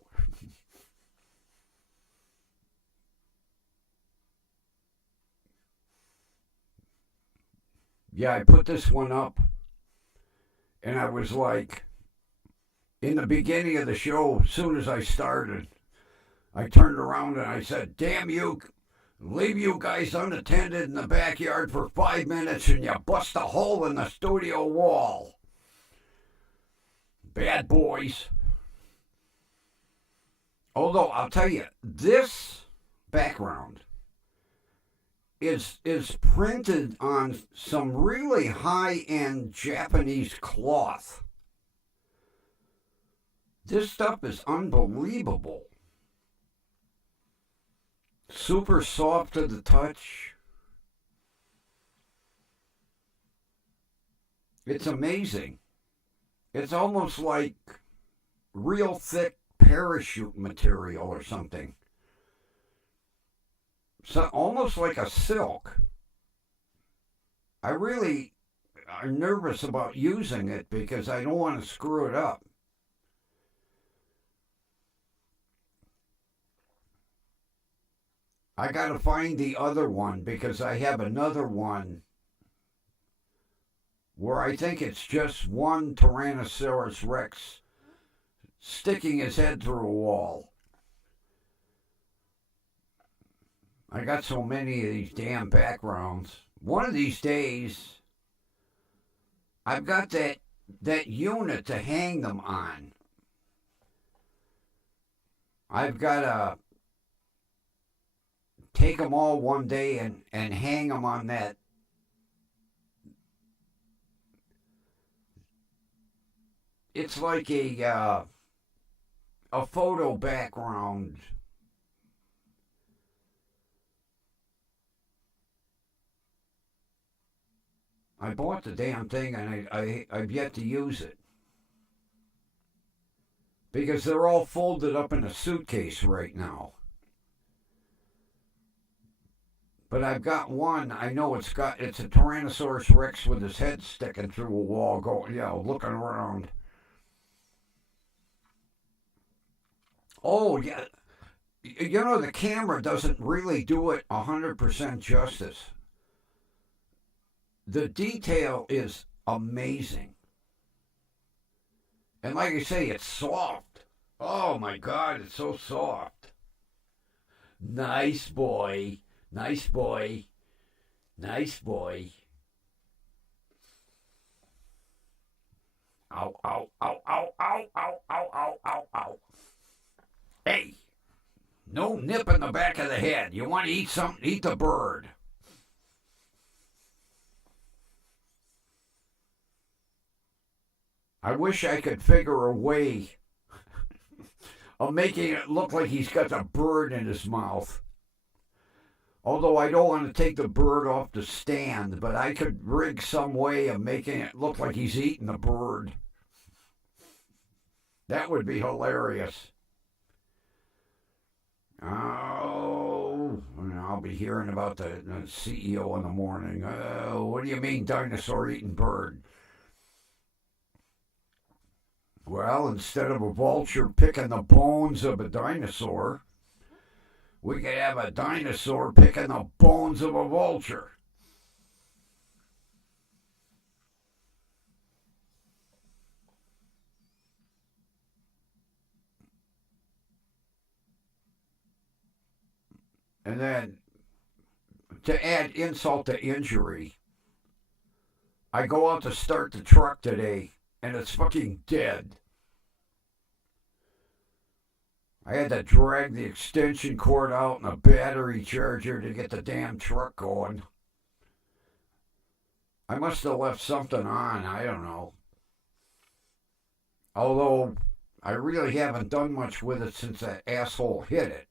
Yeah, I put this one up, and I was like, in the beginning of the show, as soon as I started, I turned around and I said, damn you, leave you guys unattended in the backyard for 5 minutes and you bust a hole in the studio wall. Bad boys. Although, I'll tell you, this background is printed on some really high-end Japanese cloth. This stuff is unbelievable. Super soft to the touch. It's amazing. It's almost like real thick parachute material or something. So almost like a silk. I really am nervous about using it because I don't want to screw it up. I gotta find the other one because I have another one where I think it's just one Tyrannosaurus Rex sticking his head through a wall. I got so many of these damn backgrounds. One of these days, I've got that unit to hang them on. I've got to take them all one day and hang them on that. It's like a photo background. I bought the damn thing and I've yet to use it. because they're all folded up in a suitcase right now. But I've got one. I know it's a Tyrannosaurus Rex with his head sticking through a wall, going, looking around. Oh yeah, the camera doesn't really do it 100% justice. The detail is amazing. And like I say, it's soft. Oh my God, it's so soft. Nice boy. Nice boy. Nice boy. Ow, ow, ow, ow, ow, ow, ow, ow, ow, ow. Hey, no nip in the back of the head. You want to eat something? Eat the bird. I wish I could figure a way of making it look like he's got the bird in his mouth. Although I don't want to take the bird off the stand, but I could rig some way of making it look like he's eating the bird. That would be hilarious. Oh, I'll be hearing about the CEO in the morning. What do you mean, dinosaur eating bird? Well, instead of a vulture picking the bones of a dinosaur, we could have a dinosaur picking the bones of a vulture. And then, to add insult to injury, I go out to start the truck today, and it's fucking dead. I had to drag the extension cord out and a battery charger to get the damn truck going. I must have left something on, I don't know. Although, I really haven't done much with it since that asshole hit it.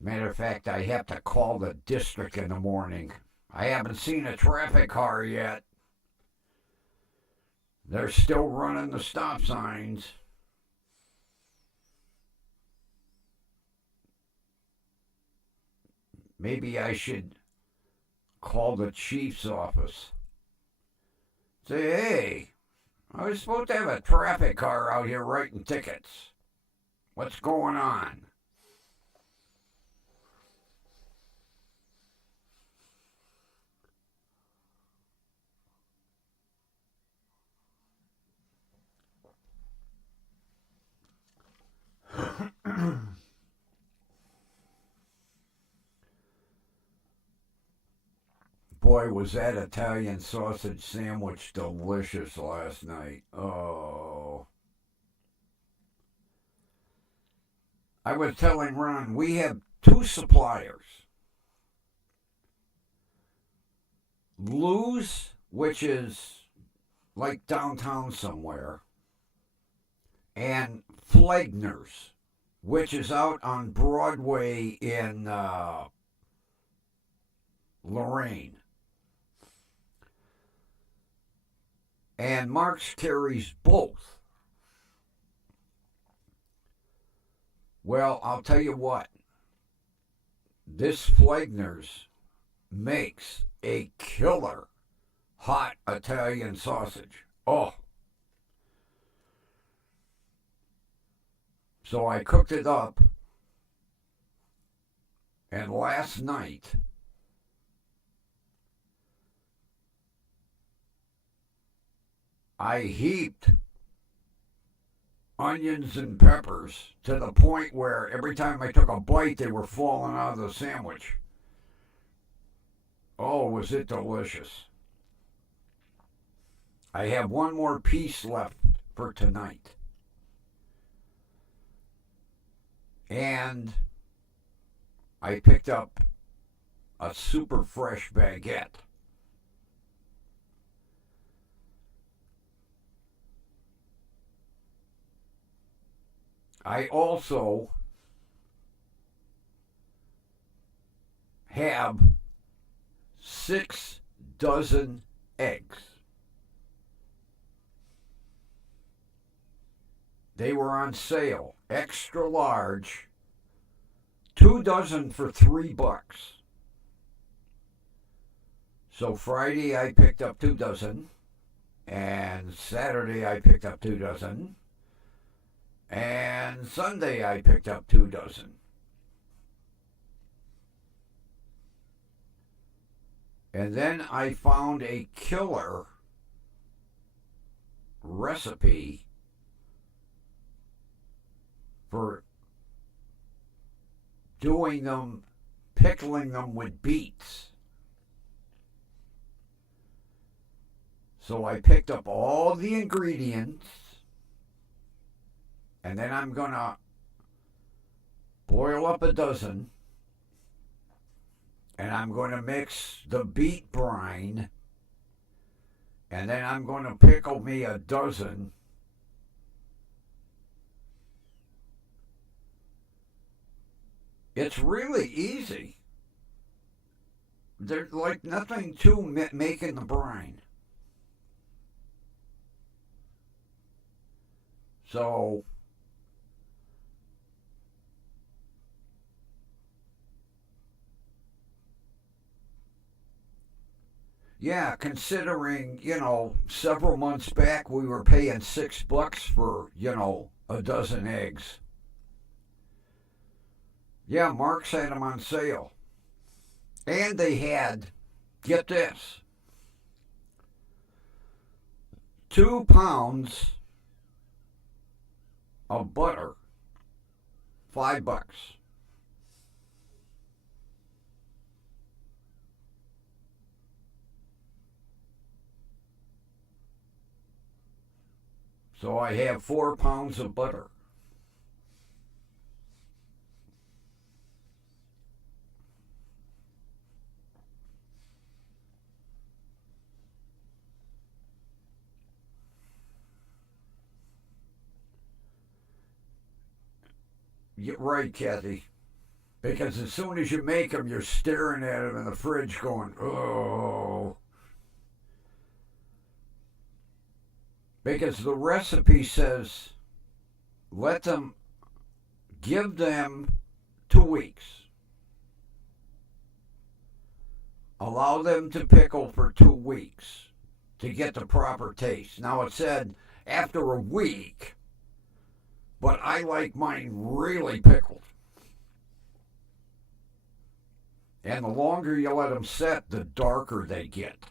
Matter of fact, I have to call the district in the morning. I haven't seen a traffic car yet. They're still running the stop signs. Maybe I should call the chief's office. Say, hey, I was supposed to have a traffic car out here writing tickets. What's going on? Boy, was that Italian sausage sandwich delicious last night. Oh. I was telling Ron, we have two suppliers. Lou's, which is like downtown somewhere, and Flegner's, which is out on Broadway in Lorraine. And Mark's carries both. Well, I'll tell you what. This Flegner's makes a killer hot Italian sausage. Oh. So I cooked it up. And last night, I heaped onions and peppers to the point where every time I took a bite, they were falling out of the sandwich. Oh, was it delicious. I have one more piece left for tonight. And I picked up a super fresh baguette. I also have 6 dozen eggs. They were on sale, extra large, 2 dozen for $3. So Friday I picked up 2 dozen, and Saturday I picked up 2 dozen, and Sunday I picked up 2 dozen. And then I found a killer recipe for doing them, pickling them with beets. So I picked up all the ingredients, and then I'm going to boil up 1 dozen, and I'm going to mix the beet brine, and then I'm going to pickle me 1 dozen. It's really easy. There's like nothing to making the brine. So yeah, considering, several months back we were paying $6 for, 1 dozen eggs. Yeah, Mark's had them on sale. And they had, get this, 2 pounds of butter, $5. So I have 4 pounds of butter. You're right, Kathy. Because as soon as you make them, you're staring at them in the fridge going, oh. Because the recipe says, give them 2 weeks. Allow them to pickle for 2 weeks to get the proper taste. Now it said after a week, but I like mine really pickled. And the longer you let them set, the darker they get.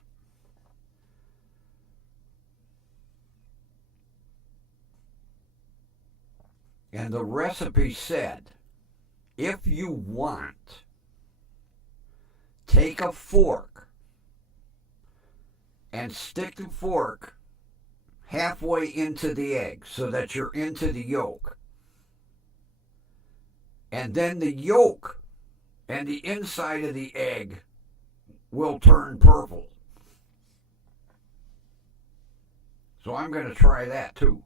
And the recipe said, if you want, take a fork and stick the fork halfway into the egg so that you're into the yolk. And then the yolk and the inside of the egg will turn purple. So I'm going to try that too.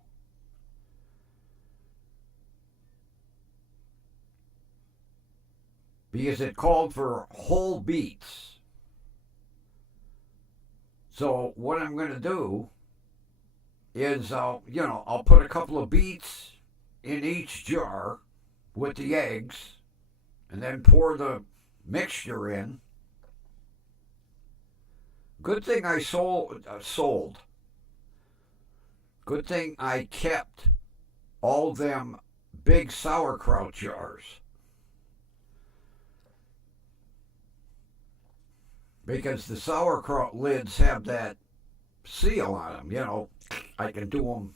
Because it called for whole beets. So what I'm going to do is I'll put a couple of beets in each jar with the eggs and then pour the mixture in. Good thing I sold. Good thing I kept all them big sauerkraut jars. Because the sauerkraut lids have that seal on them, I can do them.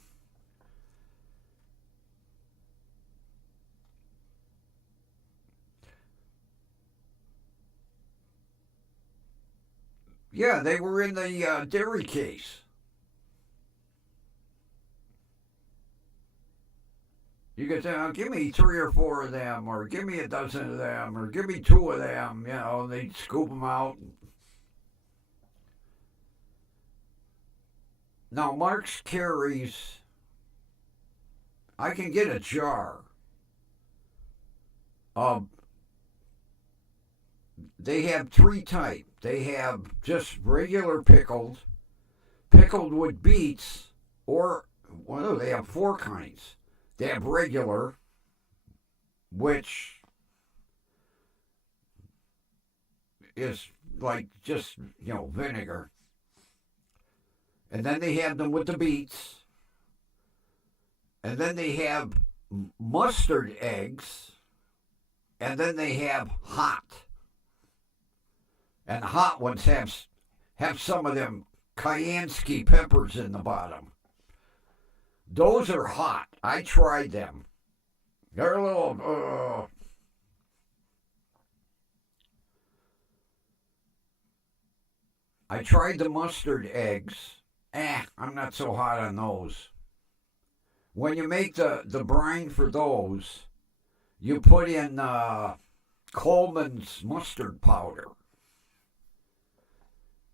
Yeah, they were in the dairy case. You could say, oh, give me 3 or 4 of them, or give me 1 dozen of them, or give me 2 of them, and they'd scoop them out. Now, Mark's carries, I can get a jar of, they have 3 types. They have just regular pickled with beets, or, they have 4 kinds. They have regular, which is like just, vinegar. And then they have them with the beets. And then they have mustard eggs. And then they have hot. And the hot ones have some of them Cayenne peppers in the bottom. Those are hot. I tried them. They're a little. I tried the mustard eggs. I'm not so hot on those. When you make the brine for those, you put in Coleman's mustard powder.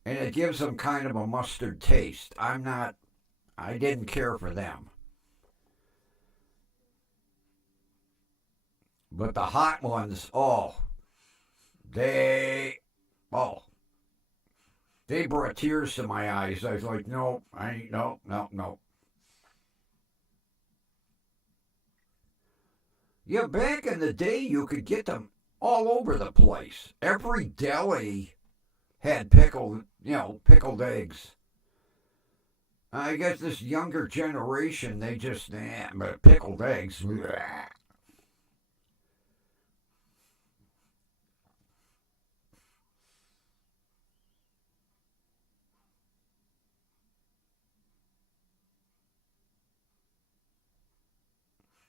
And it gives them kind of a mustard taste. I didn't care for them. But the hot ones, they brought tears to my eyes. I was like, no. Yeah, back in the day, you could get them all over the place. Every deli had pickled eggs. I guess this younger generation, they just, but pickled eggs. Bleh.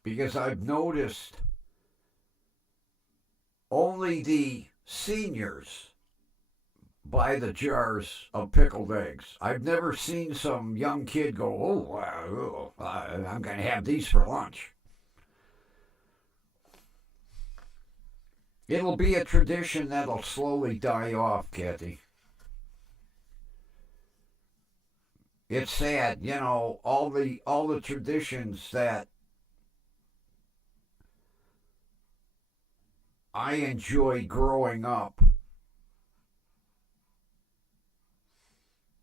Because I've noticed only the seniors buy the jars of pickled eggs. I've never seen some young kid go, I'm going to have these for lunch. It'll be a tradition that'll slowly die off, Kathy. It's sad, all the traditions that I enjoyed growing up.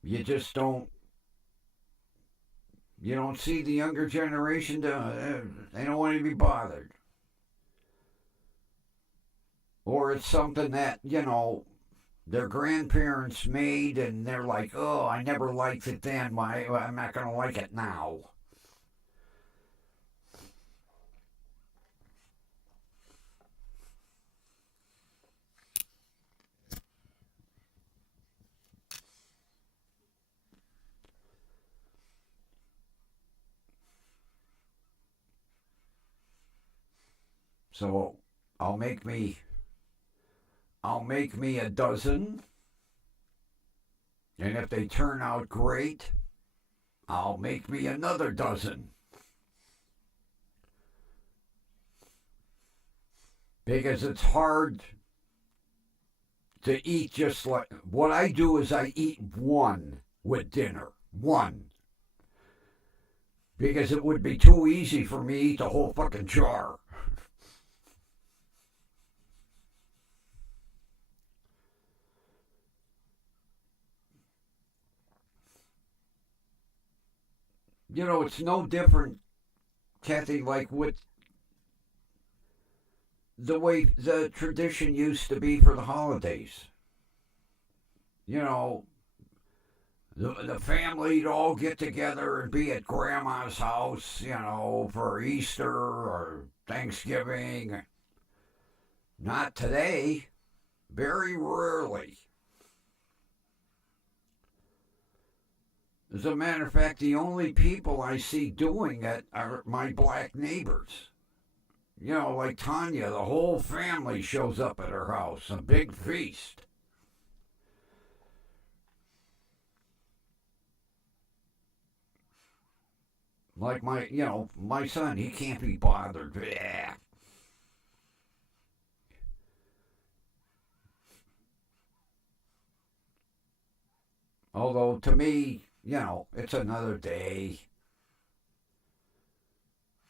You just don't. You don't see the younger generation. They don't want to be bothered. Or it's something that, their grandparents made and they're like, oh, I never liked it then. I'm not going to like it now. So I'll make me a dozen, and if they turn out great, I'll make me another dozen. Because it's hard to eat just like what I do is I eat one with dinner. One. Because it would be too easy for me to eat the whole fucking jar. It's no different, Kathy, like with the way the tradition used to be for the holidays. You know, the family'd all get together and be at grandma's house, for Easter or Thanksgiving. Not today. Very rarely. As a matter of fact, the only people I see doing it are my black neighbors. Like Tanya, the whole family shows up at her house, a big feast. Like my son, he can't be bothered. Yeah. Although to me, it's another day.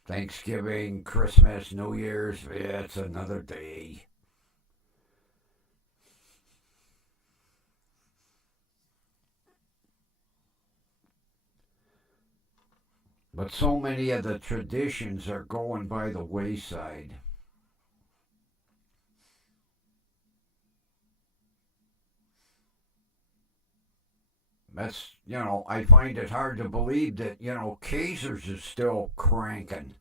Thanksgiving, Christmas, New Year's, it's another day. But so many of the traditions are going by the wayside. I find it hard to believe that, Kaiser's is still cranking.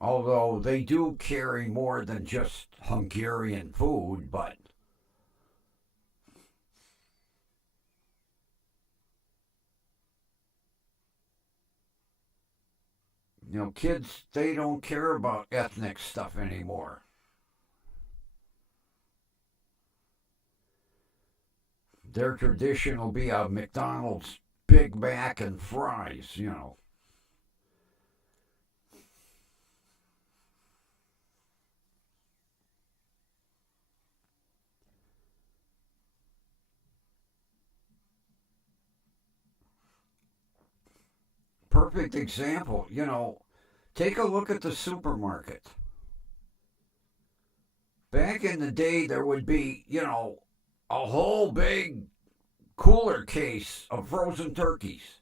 Although they do carry more than just Hungarian food, but kids, they don't care about ethnic stuff anymore. Their tradition will be a McDonald's Big Mac and fries. Perfect example, take a look at the supermarket. Back in the day, there would be, a whole big cooler case of frozen turkeys.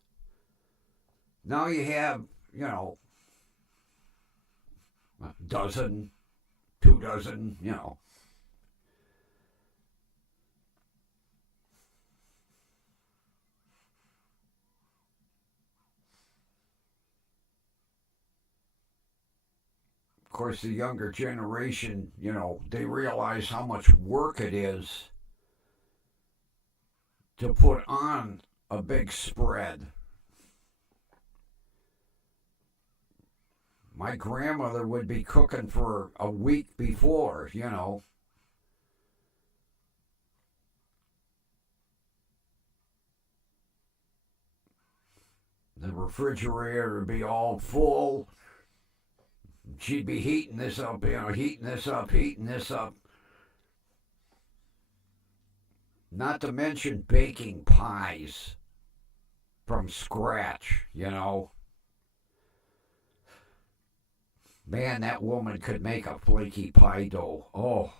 Now you have, a dozen, 2 dozen. Of course, the younger generation, they realize how much work it is to put on a big spread. My grandmother would be cooking for a week before. The refrigerator would be all full. She'd be heating this up, heating this up, heating this up. Not to mention baking pies from scratch. Man, that woman could make a flaky pie dough. Oh.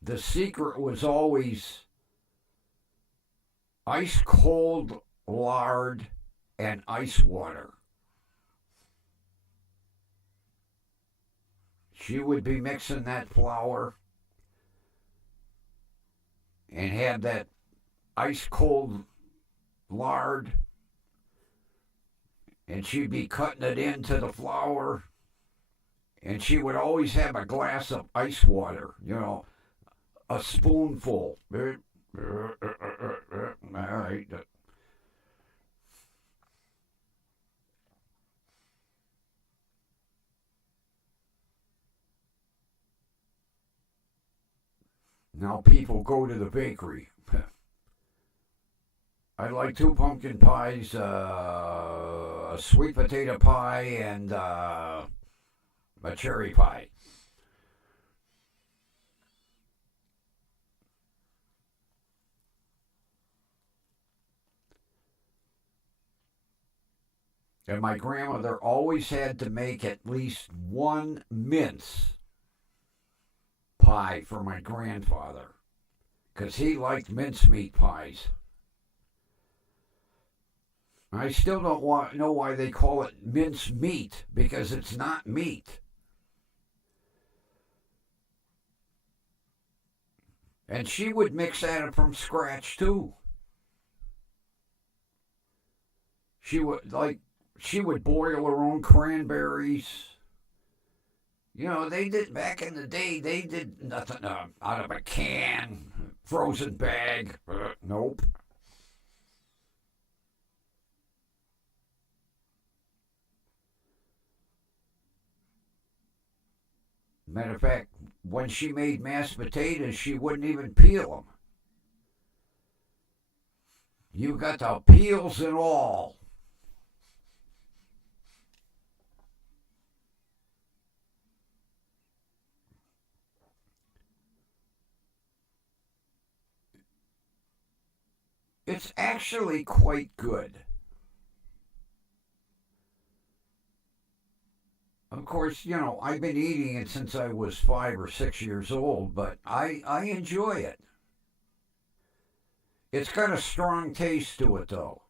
The secret was always ice cold lard and ice water. She would be mixing that flour and have that ice cold lard, and she'd be cutting it into the flour, and she would always have a glass of ice water, a spoonful. All right. Now people go to the bakery. I like 2 pumpkin pies, a sweet potato pie, and a cherry pie. And my grandmother always had to make at least one mince pie for my grandfather because he liked mincemeat pies. I still don't know why they call it mince meat because it's not meat. And she would mix that from scratch too. She would boil her own cranberries. They did back in the day. They did nothing out of a can, frozen bag. Nope. Matter of fact, when she made mashed potatoes, she wouldn't even peel them. You got the peels and all. It's actually quite good. Of course, I've been eating it since I was 5 or 6 years old, but I enjoy it. It's got a strong taste to it, though.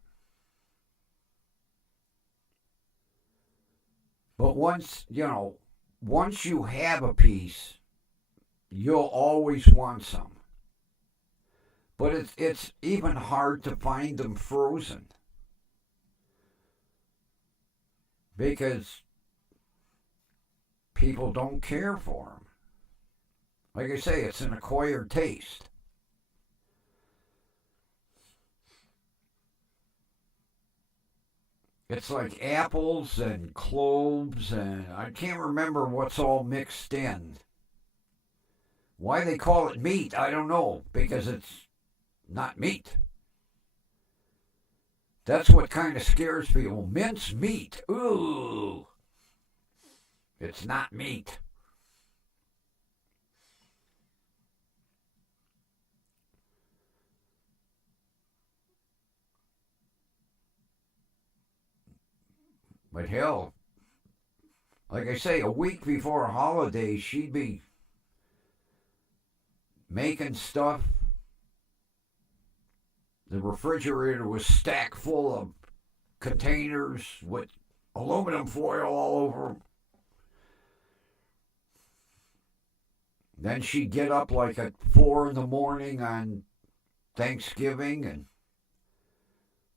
But once you have a piece, you'll always want some. But it's even hard to find them frozen because people don't care for them. Like I say, it's an acquired taste. It's like apples and cloves, and I can't remember what's all mixed in. Why they call it meat, I don't know, because it's not meat. That's what kind of scares people. Mince meat. Ooh. It's not meat. But hell, like I say, a week before a holiday, she'd be making stuff. The refrigerator was stacked full of containers with aluminum foil all over them. Then she'd get up like at 4 in the morning on Thanksgiving and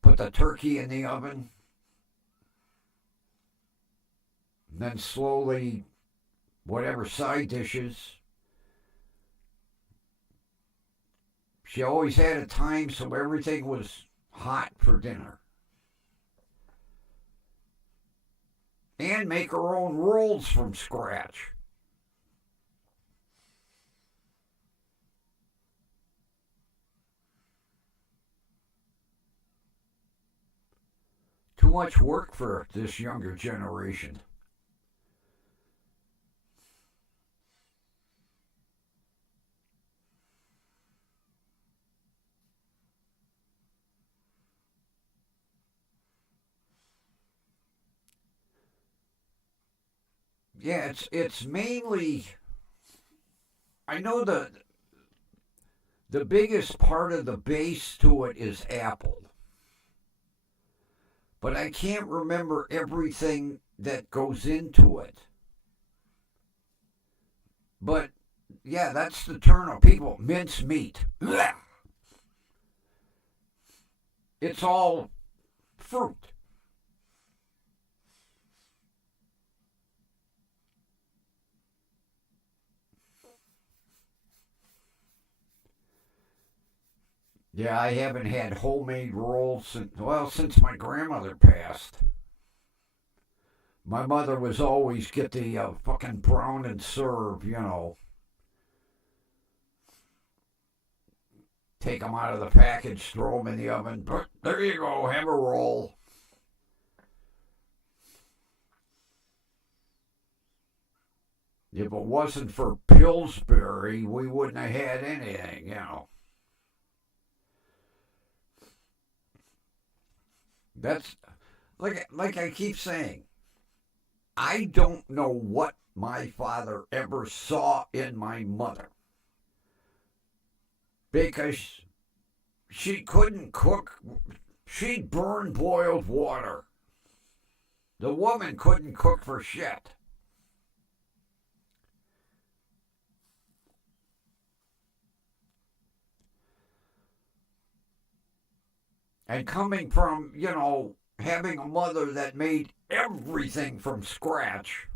put the turkey in the oven. And then slowly, whatever side dishes. She always had a time so everything was hot for dinner. And make her own rolls from scratch. Too much work for this younger generation. Yeah, it's mainly. I know the biggest part of the base to it is apple, but I can't remember everything that goes into it. But yeah, that's the turn of people. Mince meat. It's all fruit. Yeah, I haven't had homemade rolls since my grandmother passed. My mother was always get the fucking brown and serve. Take them out of the package, throw them in the oven. But there you go, have a roll. If it wasn't for Pillsbury, we wouldn't have had anything. That's like I keep saying. I don't know what my father ever saw in my mother because she couldn't cook. She'd burn boiled water. The woman couldn't cook for shit. And coming from, having a mother that made everything from scratch.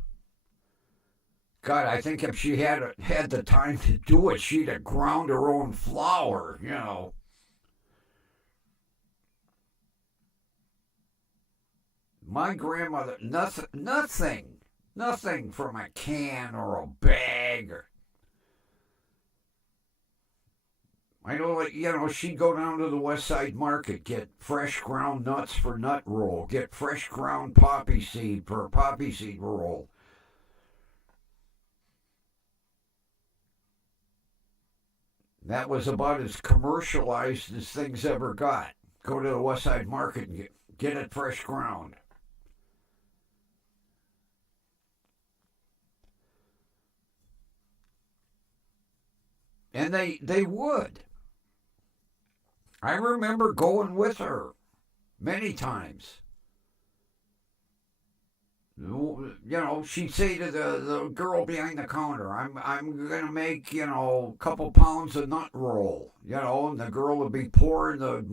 God, I think if she had the time to do it, she'd have ground her own flour. My grandmother, nothing from a can or a bag. I know, she'd go down to the West Side Market, get fresh ground nuts for nut roll, get fresh ground poppy seed for a poppy seed roll. That was about as commercialized as things ever got. Go to the West Side Market and get it fresh ground. And they would. I remember going with her many times. She'd say to the girl behind the counter, I'm gonna make, a couple pounds of nut roll, and the girl would be pouring the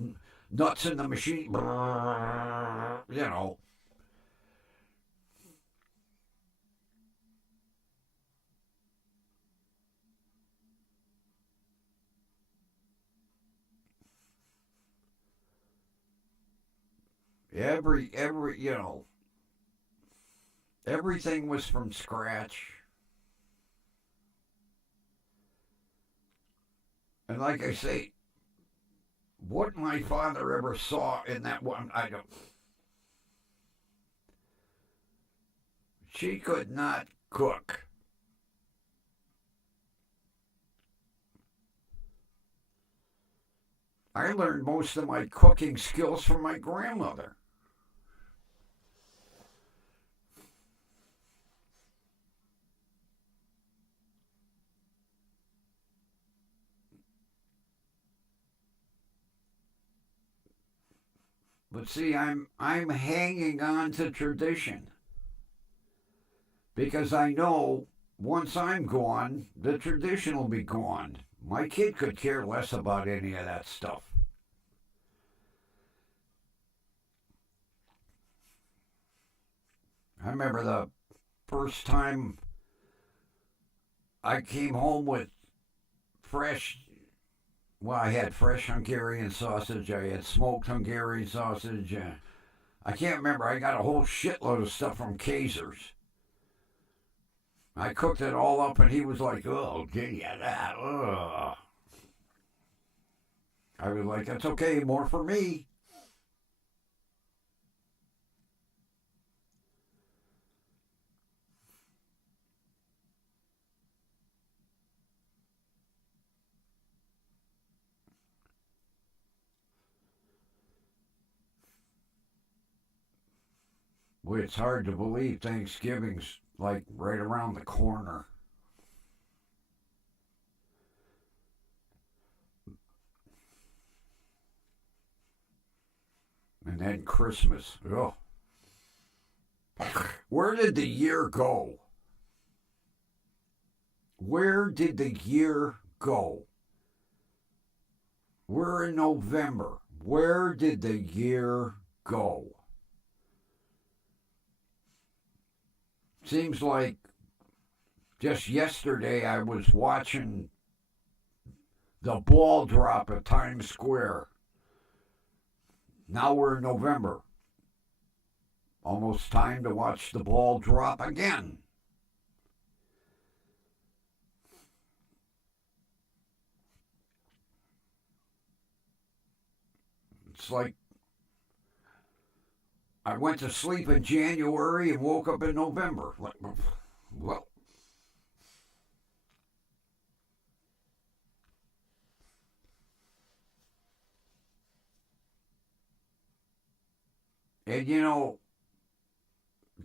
nuts in the machine, you know. Every everything was from scratch. And like I say, what my father ever saw in that one, I don't. She could not cook. I learned most of my cooking skills from my grandmother. But see, I'm hanging on to tradition because I know once I'm gone, the tradition will be gone. My kid could care less about any of that stuff. I remember the first time I came home with fresh. Well, I had fresh Hungarian sausage. I had smoked Hungarian sausage. I can't remember. I got a whole shitload of stuff from Kaiser's. I cooked it all up, and he was like, "Oh, give you that." Ugh. I was like, "That's okay. More for me." Boy, it's hard to believe Thanksgiving's like right around the corner, and then Christmas. Oh, where did the year go? Where did the year go? We're in November. Where did the year go? Seems like just yesterday I was watching the ball drop at Times Square. Now we're in November. Almost time to watch the ball drop again. It's like I went to sleep in January and woke up in November. Well, and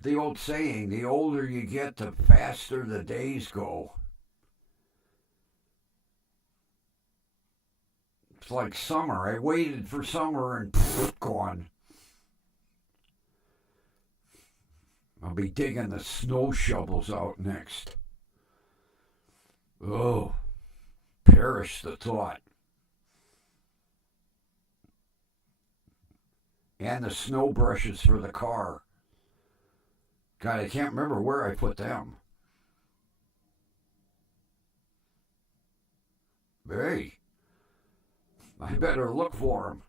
the old saying, the older you get, the faster the days go. It's like summer. I waited for summer and gone. I'll be digging the snow shovels out next. Oh, perish the thought. And the snow brushes for the car. God, I can't remember where I put them. Hey, I better look for them.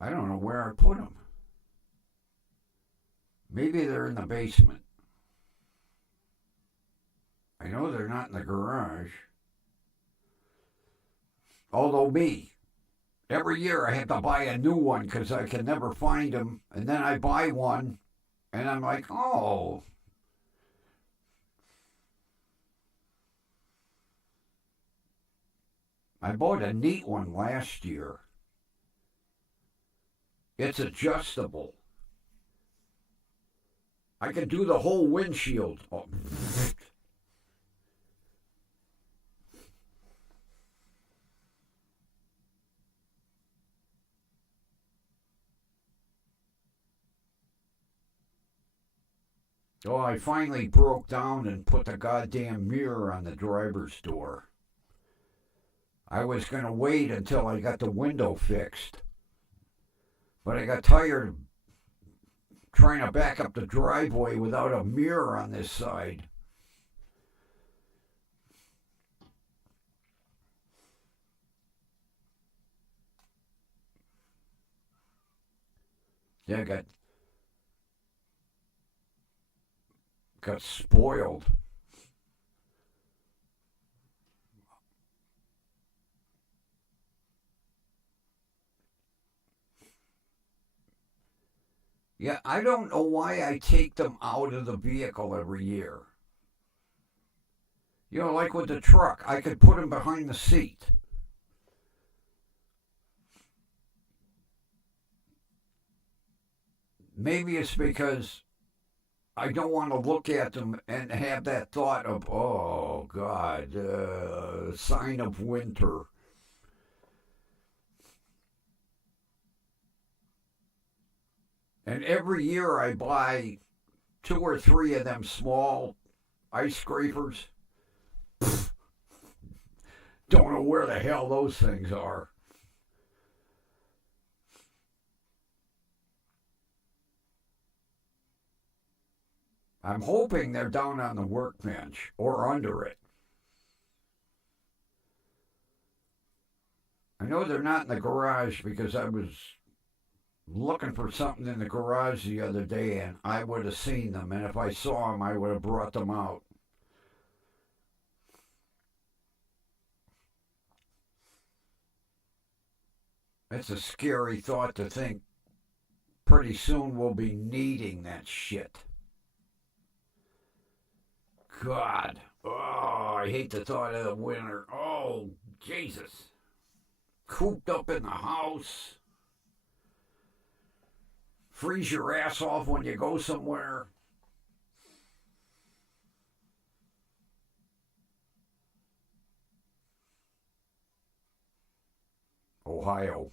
I don't know where I put them. Maybe they're in the basement. I know they're not in the garage. Although every year I have to buy a new one because I can never find them. And then I buy one and I'm like, oh, I bought a neat one last year. It's adjustable. I can do the whole windshield. Oh, Oh, I finally broke down and put the goddamn mirror on the driver's door. I was going to wait until I got the window fixed, but I got tired of trying to back up the driveway without a mirror on this side. Yeah, I got spoiled. Yeah, I don't know why I take them out of the vehicle every year. You know, like with the truck, I could put them behind the seat. Maybe it's because I don't want to look at them and have that thought of, oh, God, sign of winter. And every year I buy two or three of them small ice scrapers. Don't know where the hell those things are. I'm hoping they're down on the workbench or under it. I know they're not in the garage because I was looking for something in the garage the other day and I would have seen them. And if I saw them, I would have brought them out. It's a scary thought to think pretty soon we'll be needing that shit. God. Oh, I hate the thought of the winter. Oh, Jesus. Cooped up in the house. Freeze your ass off when you go somewhere. Ohio.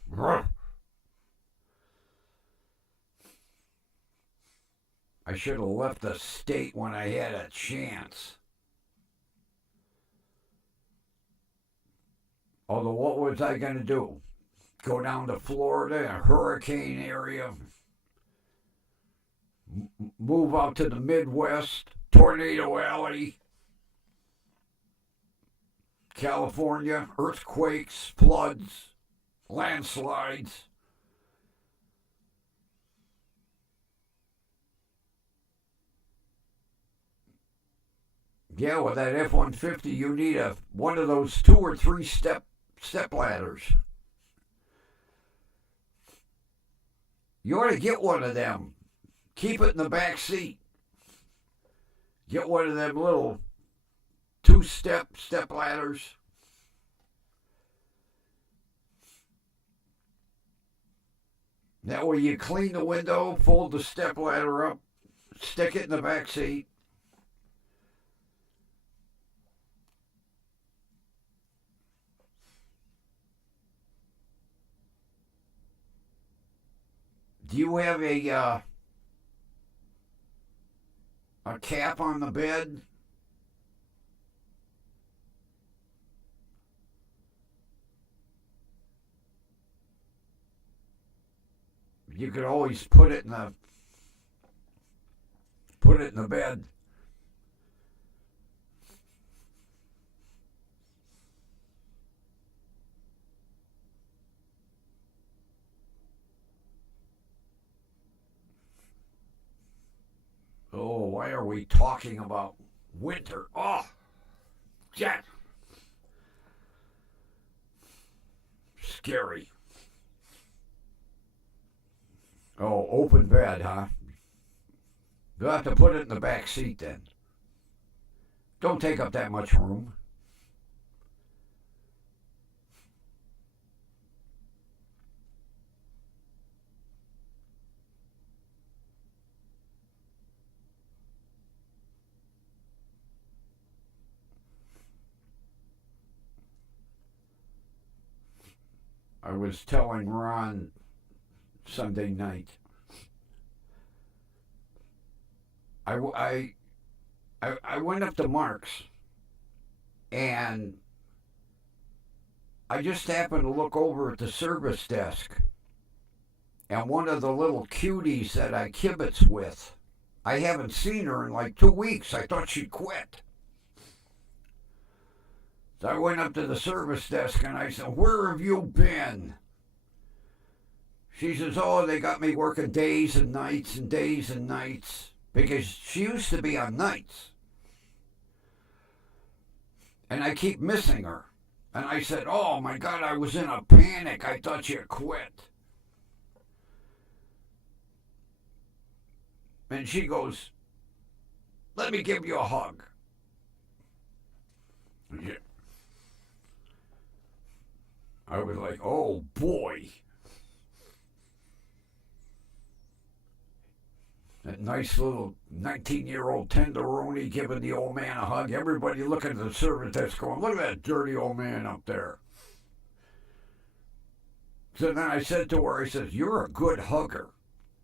I should have left the state when I had a chance. Although, what was I going to do? Go down to Florida, a hurricane area? Move out to the Midwest, Tornado Alley, California, earthquakes, floods, landslides? Yeah, with that F-150, you need one of those 2 or 3 step ladders. You ought to get one of them. Keep it in the back seat. Get one of them little 2-step ladders. That way you clean the window, fold the step ladder up, stick it in the back seat. Do you have a cap on the bed? You could always put it in the bed. Oh, why are we talking about winter? Oh, Jack. Scary. Oh, open bed, huh? You'll have to put it in the back seat then. Don't take up that much room. I was telling Ron Sunday night, I went up to Mark's, and I just happened to look over at the service desk, and one of the little cuties that I kibitz with, I haven't seen her in like 2 weeks. I thought she'd quit. So I went up to the service desk and I said, "Where have you been?" She says, "Oh, they got me working days and nights and days and nights." Because she used to be on nights. And I keep missing her. And I said, "Oh my God, I was in a panic. I thought you quit." And she goes, "Let me give you a hug." Yeah. I was like, oh boy. That nice little 19-year-old tenderoni giving the old man a hug. Everybody looking at the service desk going, "Look at that dirty old man up there." So then I said to her, I said, "You're a good hugger."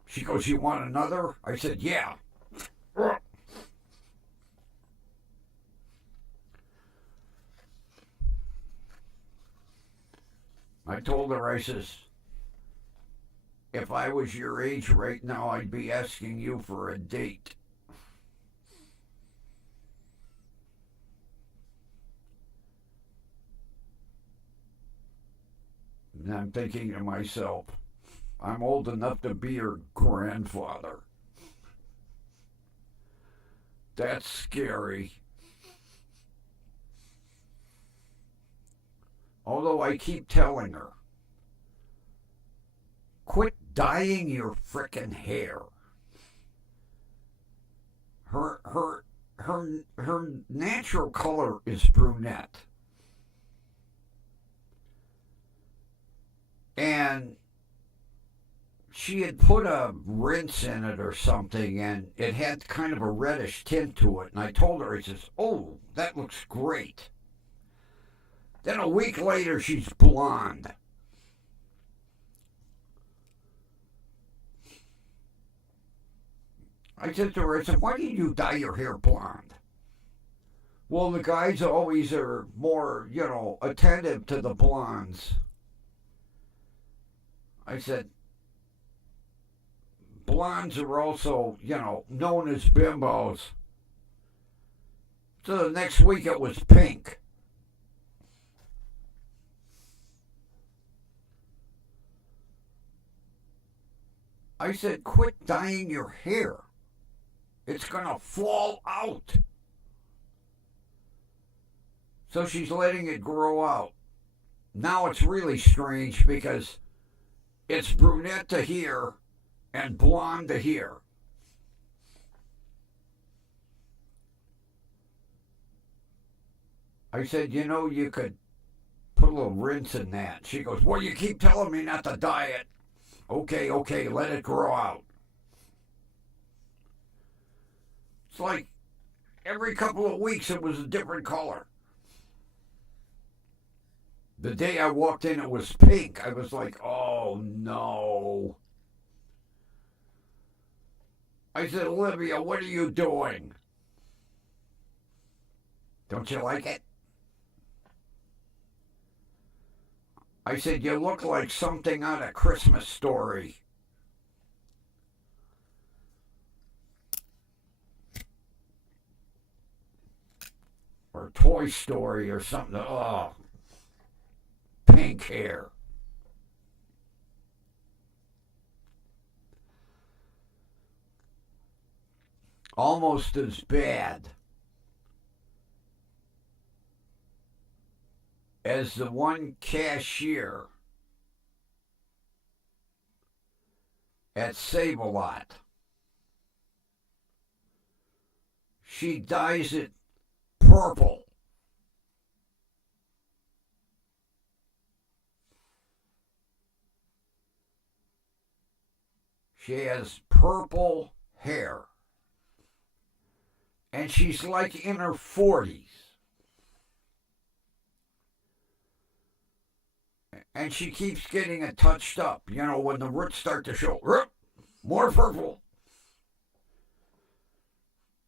She goes, "You want another?" I said, "Yeah." I told her, I says, "If I was your age right now, I'd be asking you for a date." And I'm thinking to myself, I'm old enough to be her grandfather. That's scary. Although I keep telling her, quit dyeing your frickin' hair. Her natural color is brunette. And she had put a rinse in it or something, and it had kind of a reddish tint to it. And I told her, I says, "Oh, that looks great." Then a week later, she's blonde. I said to her, I said, "Why did you dye your hair blonde?" "Well, the guys always are more, attentive to the blondes." I said, "Blondes are also, known as bimbos." So the next week it was pink. I said, "Quit dyeing your hair. It's going to fall out." So she's letting it grow out. Now it's really strange because it's brunette to here and blonde to here. I said, "You could put a little rinse in that." She goes, "Well, you keep telling me not to dye it." Okay, let it grow out. It's like every couple of weeks it was a different color. The day I walked in, it was pink. I was like, oh no. I said, "Olivia, what are you doing? Don't you like it?" I said, "You look like something out of Christmas Story." Or Toy Story or something. Oh, pink hair. Almost as bad as the one cashier at Save-A-Lot. She dyes it purple. She has purple hair. And she's like in her 40s. And she keeps getting it touched up. When the roots start to show, more purple.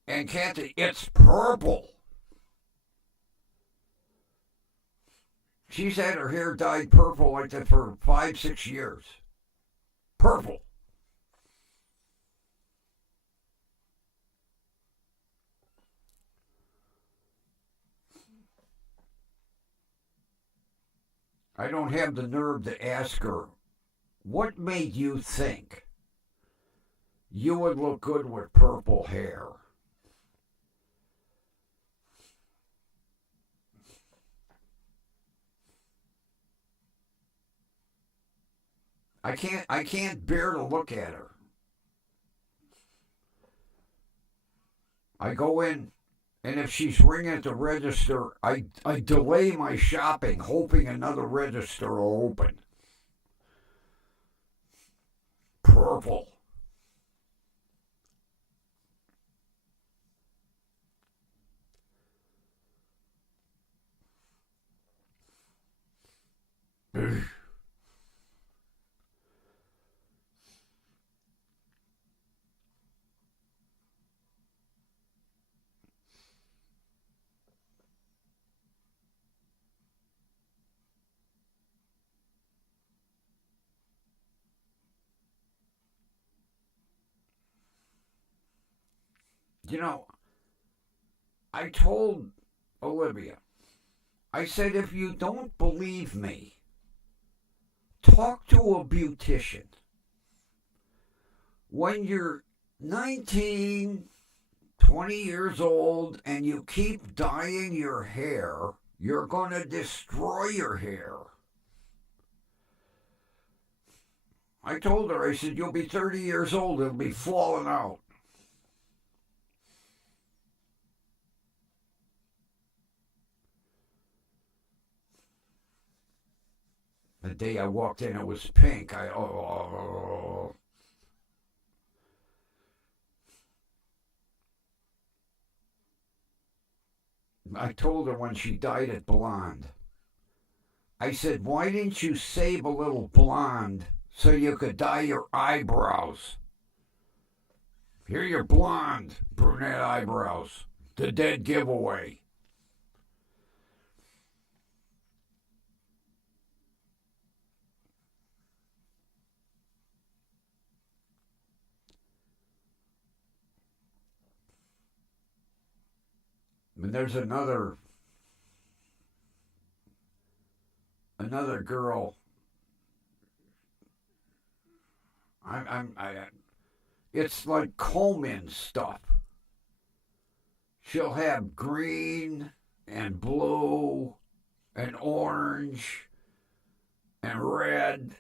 And Kathy, it's purple. She's had her hair dyed purple like that for 5, 6 years. Purple. I don't have the nerve to ask her, what made you think you would look good with purple hair? I can't bear to look at her. I go in, and if she's ringing at the register, I delay my shopping, hoping another register will open. Purple. Ugh. You know, I told Olivia, I said, if you don't believe me, talk to a beautician. When you're 19, 20 years old and you keep dyeing your hair, you're going to destroy your hair. I told her, I said, you'll be 30 years old, it'll be falling out. The day I walked in, it was pink. I told her when she dyed it blonde. I said, why didn't you save a little blonde so you could dye your eyebrows? Here you're blonde, brunette eyebrows. The dead giveaway. And there's another girl. It's like comb-in stuff. She'll have green and blue and orange and red.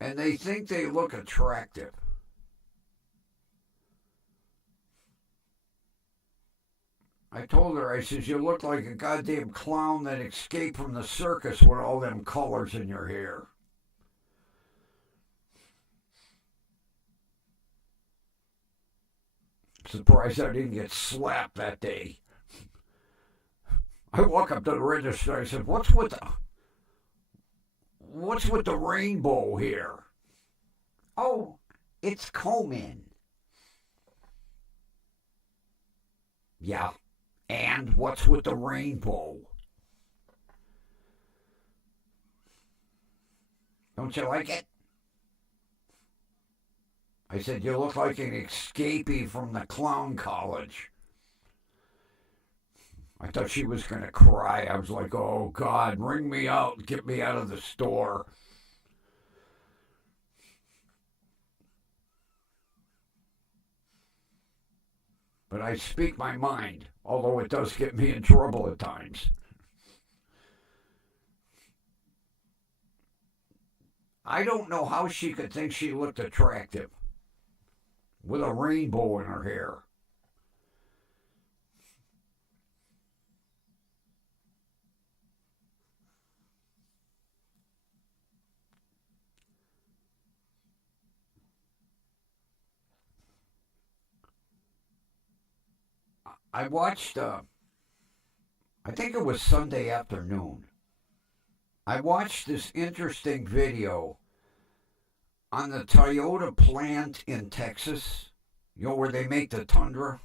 And they think they look attractive. I told her, I says, you look like a goddamn clown that escaped from the circus with all them colors in your hair. Surprised I didn't get slapped that day. I walk up to the register. I said, what's with the rainbow here? Oh, it's comb-in. Yeah. And what's with the rainbow? Don't you like it? I said, you look like an escapee from the clown college. I thought she was going to cry. I was like, oh, God, bring me out. Get me out of the store. But I speak my mind, although it does get me in trouble at times. I don't know how she could think she looked attractive with a rainbow in her hair. I watched I think it was Sunday afternoon. I watched this interesting video on the Toyota plant in Texas, where they make the Tundra.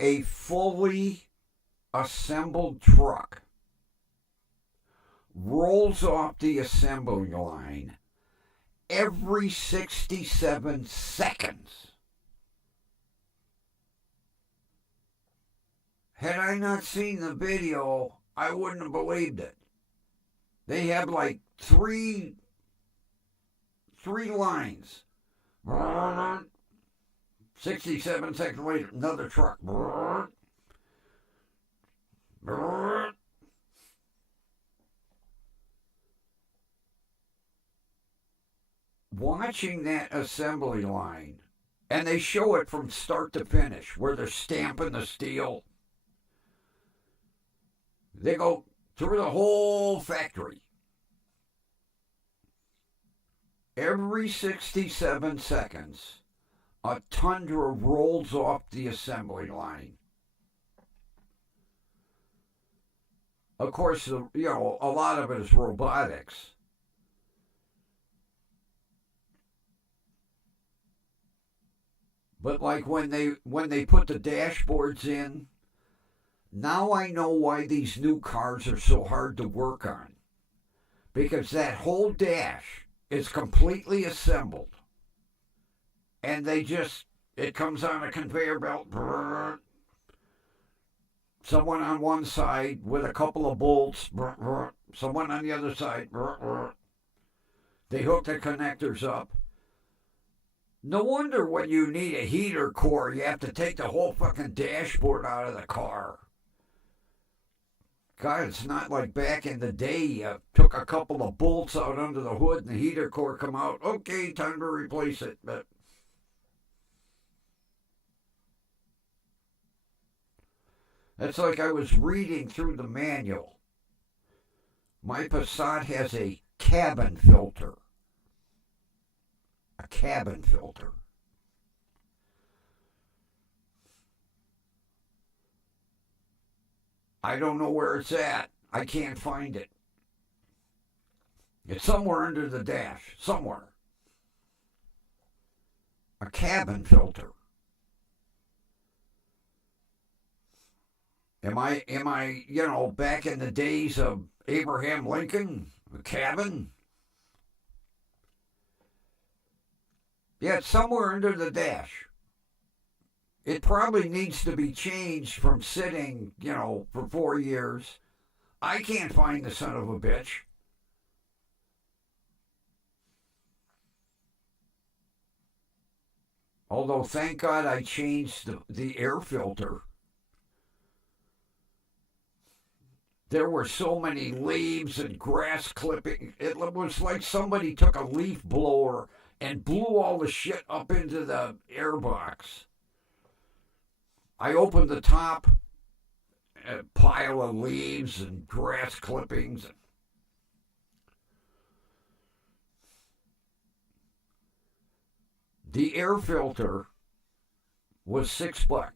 A fully assembled truck rolls off the assembly line every 67 seconds. Had I not seen the video, I wouldn't have believed it. They have like three lines. 67 seconds later, another truck. Watching that assembly line, and they show it from start to finish, where they're stamping the steel. They go through the whole factory. Every 67 seconds, a Tundra rolls off the assembly line. Of course, a lot of it is robotics. But like when they put the dashboards in, now I know why these new cars are so hard to work on. Because that whole dash is completely assembled. And it comes on a conveyor belt. Someone on one side with a couple of bolts. Someone on the other side. They hook the connectors up. No wonder when you need a heater core, you have to take the whole fucking dashboard out of the car. God, it's not like back in the day you took a couple of bolts out under the hood and the heater core come out. Okay, time to replace it. But that's like I was reading through the manual. My Passat has a cabin filter. A cabin filter. I don't know where it's at. I can't find it. It's somewhere under the dash. Somewhere. A cabin filter. Am I, back in the days of Abraham Lincoln? A cabin? Yeah, it's somewhere under the dash. It probably needs to be changed from sitting, for 4 years. I can't find the son of a bitch. Although, thank God I changed the air filter. There were so many leaves and grass clipping. It was like somebody took a leaf blower and blew all the shit up into the airbox. I opened the top, a pile of leaves and grass clippings. The air filter was $6.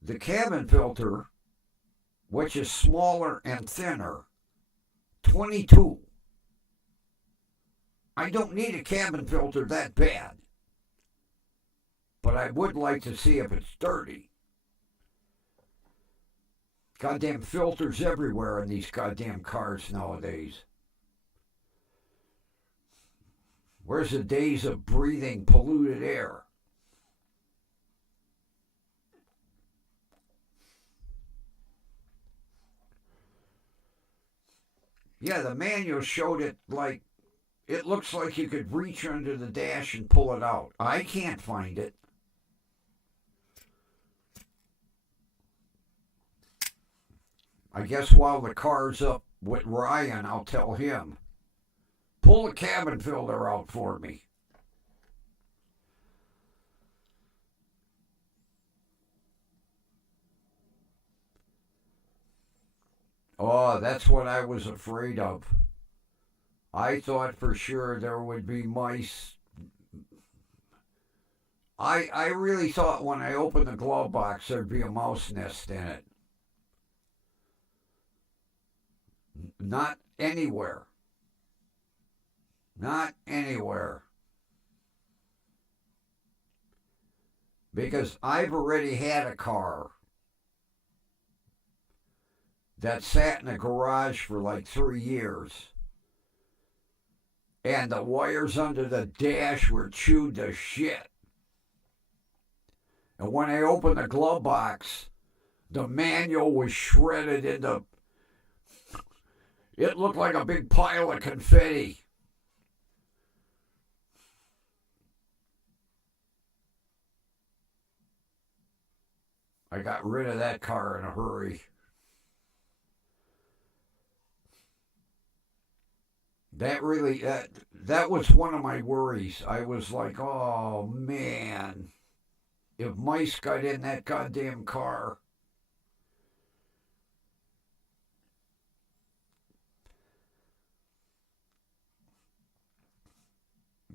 The cabin filter, which is smaller and thinner, $22. I don't need a cabin filter that bad. But I would like to see if it's dirty. Goddamn filters everywhere in these goddamn cars nowadays. Where's the days of breathing polluted air? Yeah, the manual showed it like, it looks like you could reach under the dash and pull it out. I can't find it. I guess while the car's up with Ryan, I'll tell him, pull the cabin filter out for me. Oh, that's what I was afraid of. I thought for sure there would be mice I really thought when I opened the glove box there'd be a mouse nest in it. Not anywhere. Not anywhere. Because I've already had a car that sat in a garage for like 3 years. And the wires under the dash were chewed to shit. And when I opened the glove box, the manual was shredded into. It looked like a big pile of confetti. I got rid of that car in a hurry. That was one of my worries. I was like, oh man, if mice got in that goddamn car.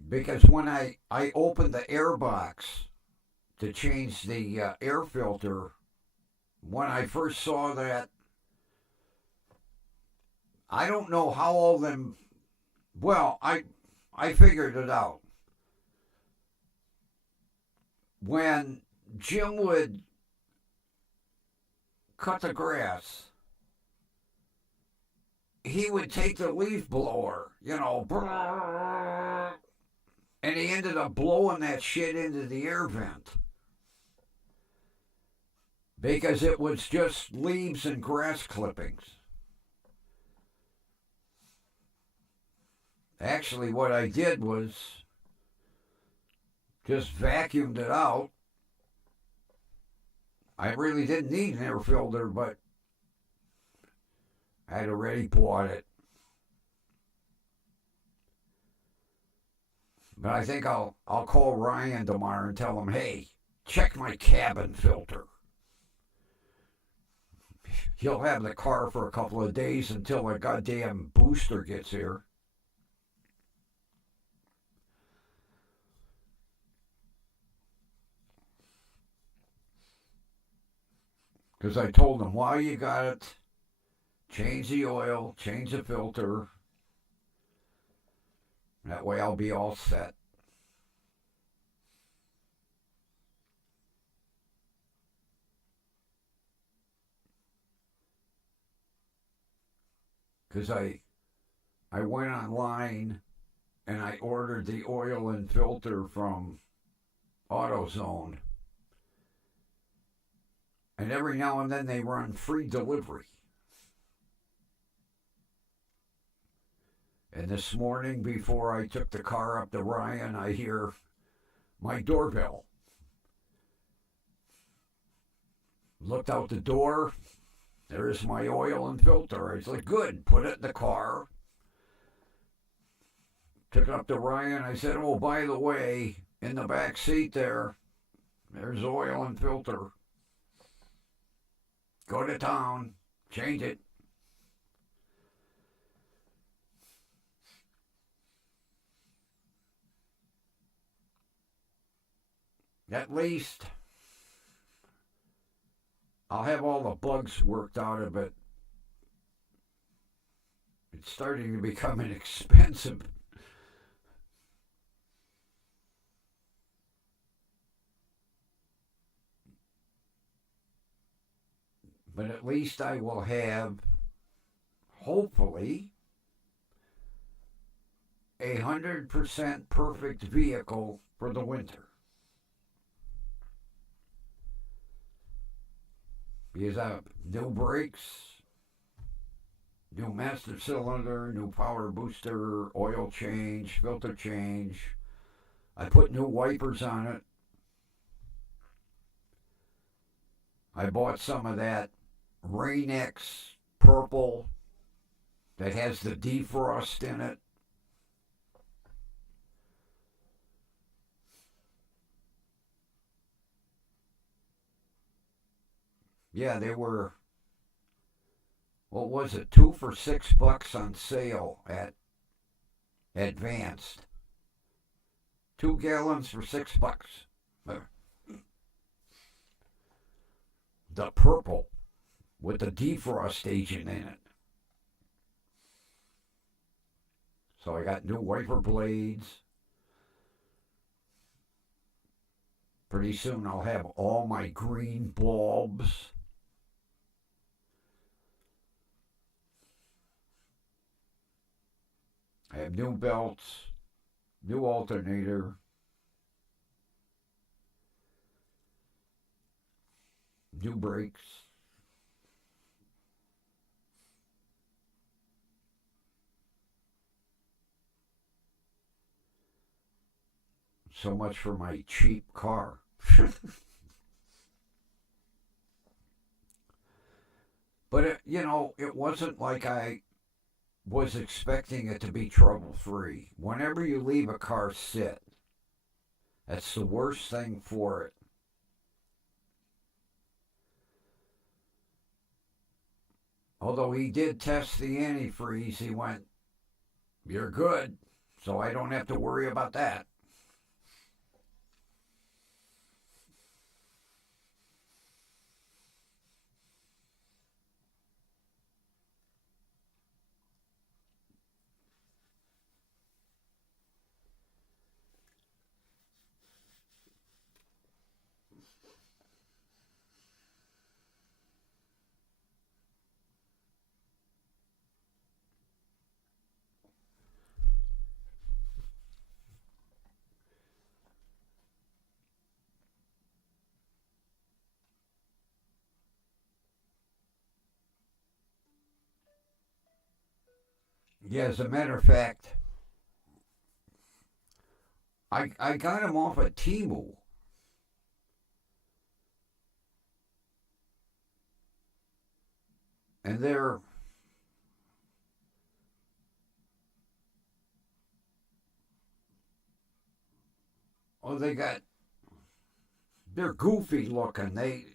Because when I opened the air box to change the air filter, when I first saw that, I don't know how all them. Well, I figured it out. When Jim would cut the grass, he would take the leaf blower, and he ended up blowing that shit into the air vent. Because it was just leaves and grass clippings. Actually, what I did was just vacuumed it out. I really didn't need an air filter, but I had already bought it. But I think I'll call Ryan tomorrow and tell him, hey, check my cabin filter. He'll have the car for a couple of days until the goddamn booster gets here. Because I told him, while you got it, change the oil, change the filter. That way I'll be all set. Because I went online and I ordered the oil and filter from AutoZone. And every now and then they run free delivery. And this morning, before I took the car up to Ryan, I hear my doorbell. Looked out the door. There's my oil and filter. I was like, good, put it in the car. Took it up to Ryan. I said, oh, by the way, in the back seat there's oil and filter. Go to town, change it. At least I'll have all the bugs worked out of it. It's starting to become inexpensive. But at least I will have, hopefully, 100% perfect vehicle for the winter. Because I have new brakes, new master cylinder, new power booster, oil change, filter change. I put new wipers on it. I bought some of that Rain-X purple that has the defrost in it. Yeah, they were, what was it, 2 for $6 on sale at Advanced. 2 gallons for $6. The purple with the defrost agent in it. So I got new wiper blades. Pretty soon I'll have all my green bulbs. I have new belts, new alternator, new brakes. So much for my cheap car. But it wasn't like I was expecting it to be trouble free. Whenever you leave a car sit, that's the worst thing for it. Although he did test the antifreeze, he went, "You're good," so I don't have to worry about that. Yeah, as a matter of fact, I got him off of Timu, and they got they're goofy looking. They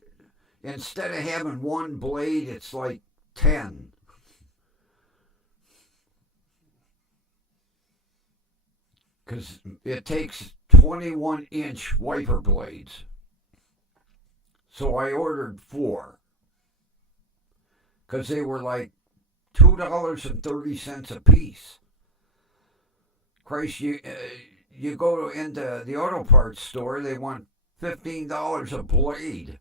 instead of having one blade, it's like 10. Because it takes 21-inch wiper blades. So I ordered 4 because they were like $2.30 a piece. Christ, you go into the auto parts store, they want $15 a blade.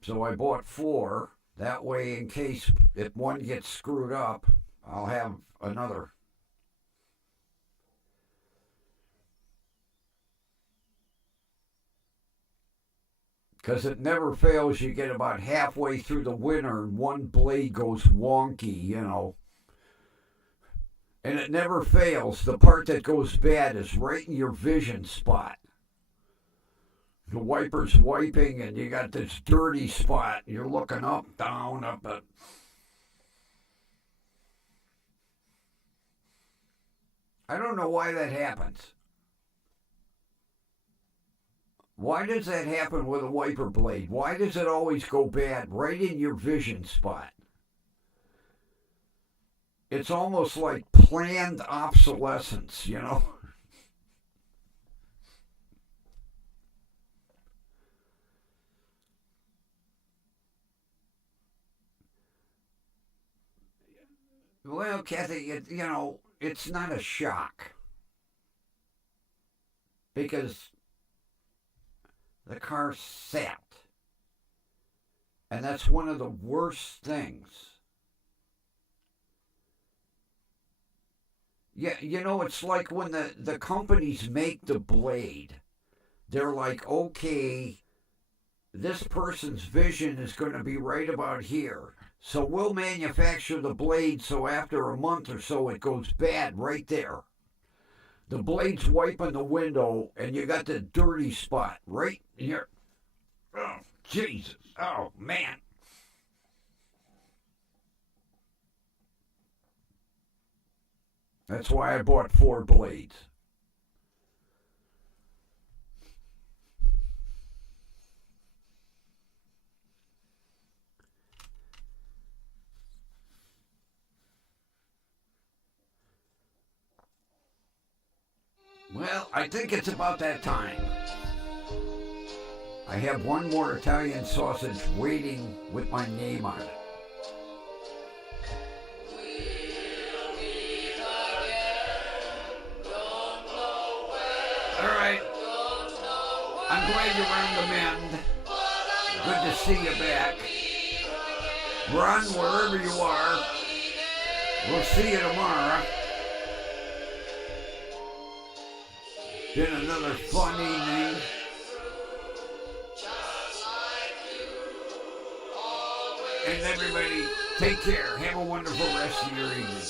So I bought 4. That way, in case if one gets screwed up, I'll have another. Because it never fails, you get about halfway through the winter and one blade goes wonky. And it never fails. The part that goes bad is right in your vision spot. The wiper's wiping and you got this dirty spot. You're looking up, down, up. I don't know why that happens. Why does that happen with a wiper blade? Why does it always go bad right in your vision spot? It's almost like planned obsolescence. Well, Kathy, it's not a shock because the car sat. And that's one of the worst things. Yeah, it's like when the companies make the blade, they're like, okay, this person's vision is going to be right about here. So we'll manufacture the blade so after a month or so it goes bad right there. The blade's wiping the window and you got the dirty spot right here. Oh, Jesus. Oh, man. That's why I bought 4 blades. Well, I think it's about that time. I have one more Italian sausage waiting with my name on it. All right. I'm glad you're on the mend. Good to see you back. Run wherever you are. We'll see you tomorrow. Been another fun evening. And everybody, take care. Have a wonderful rest of your evening.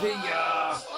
See ya.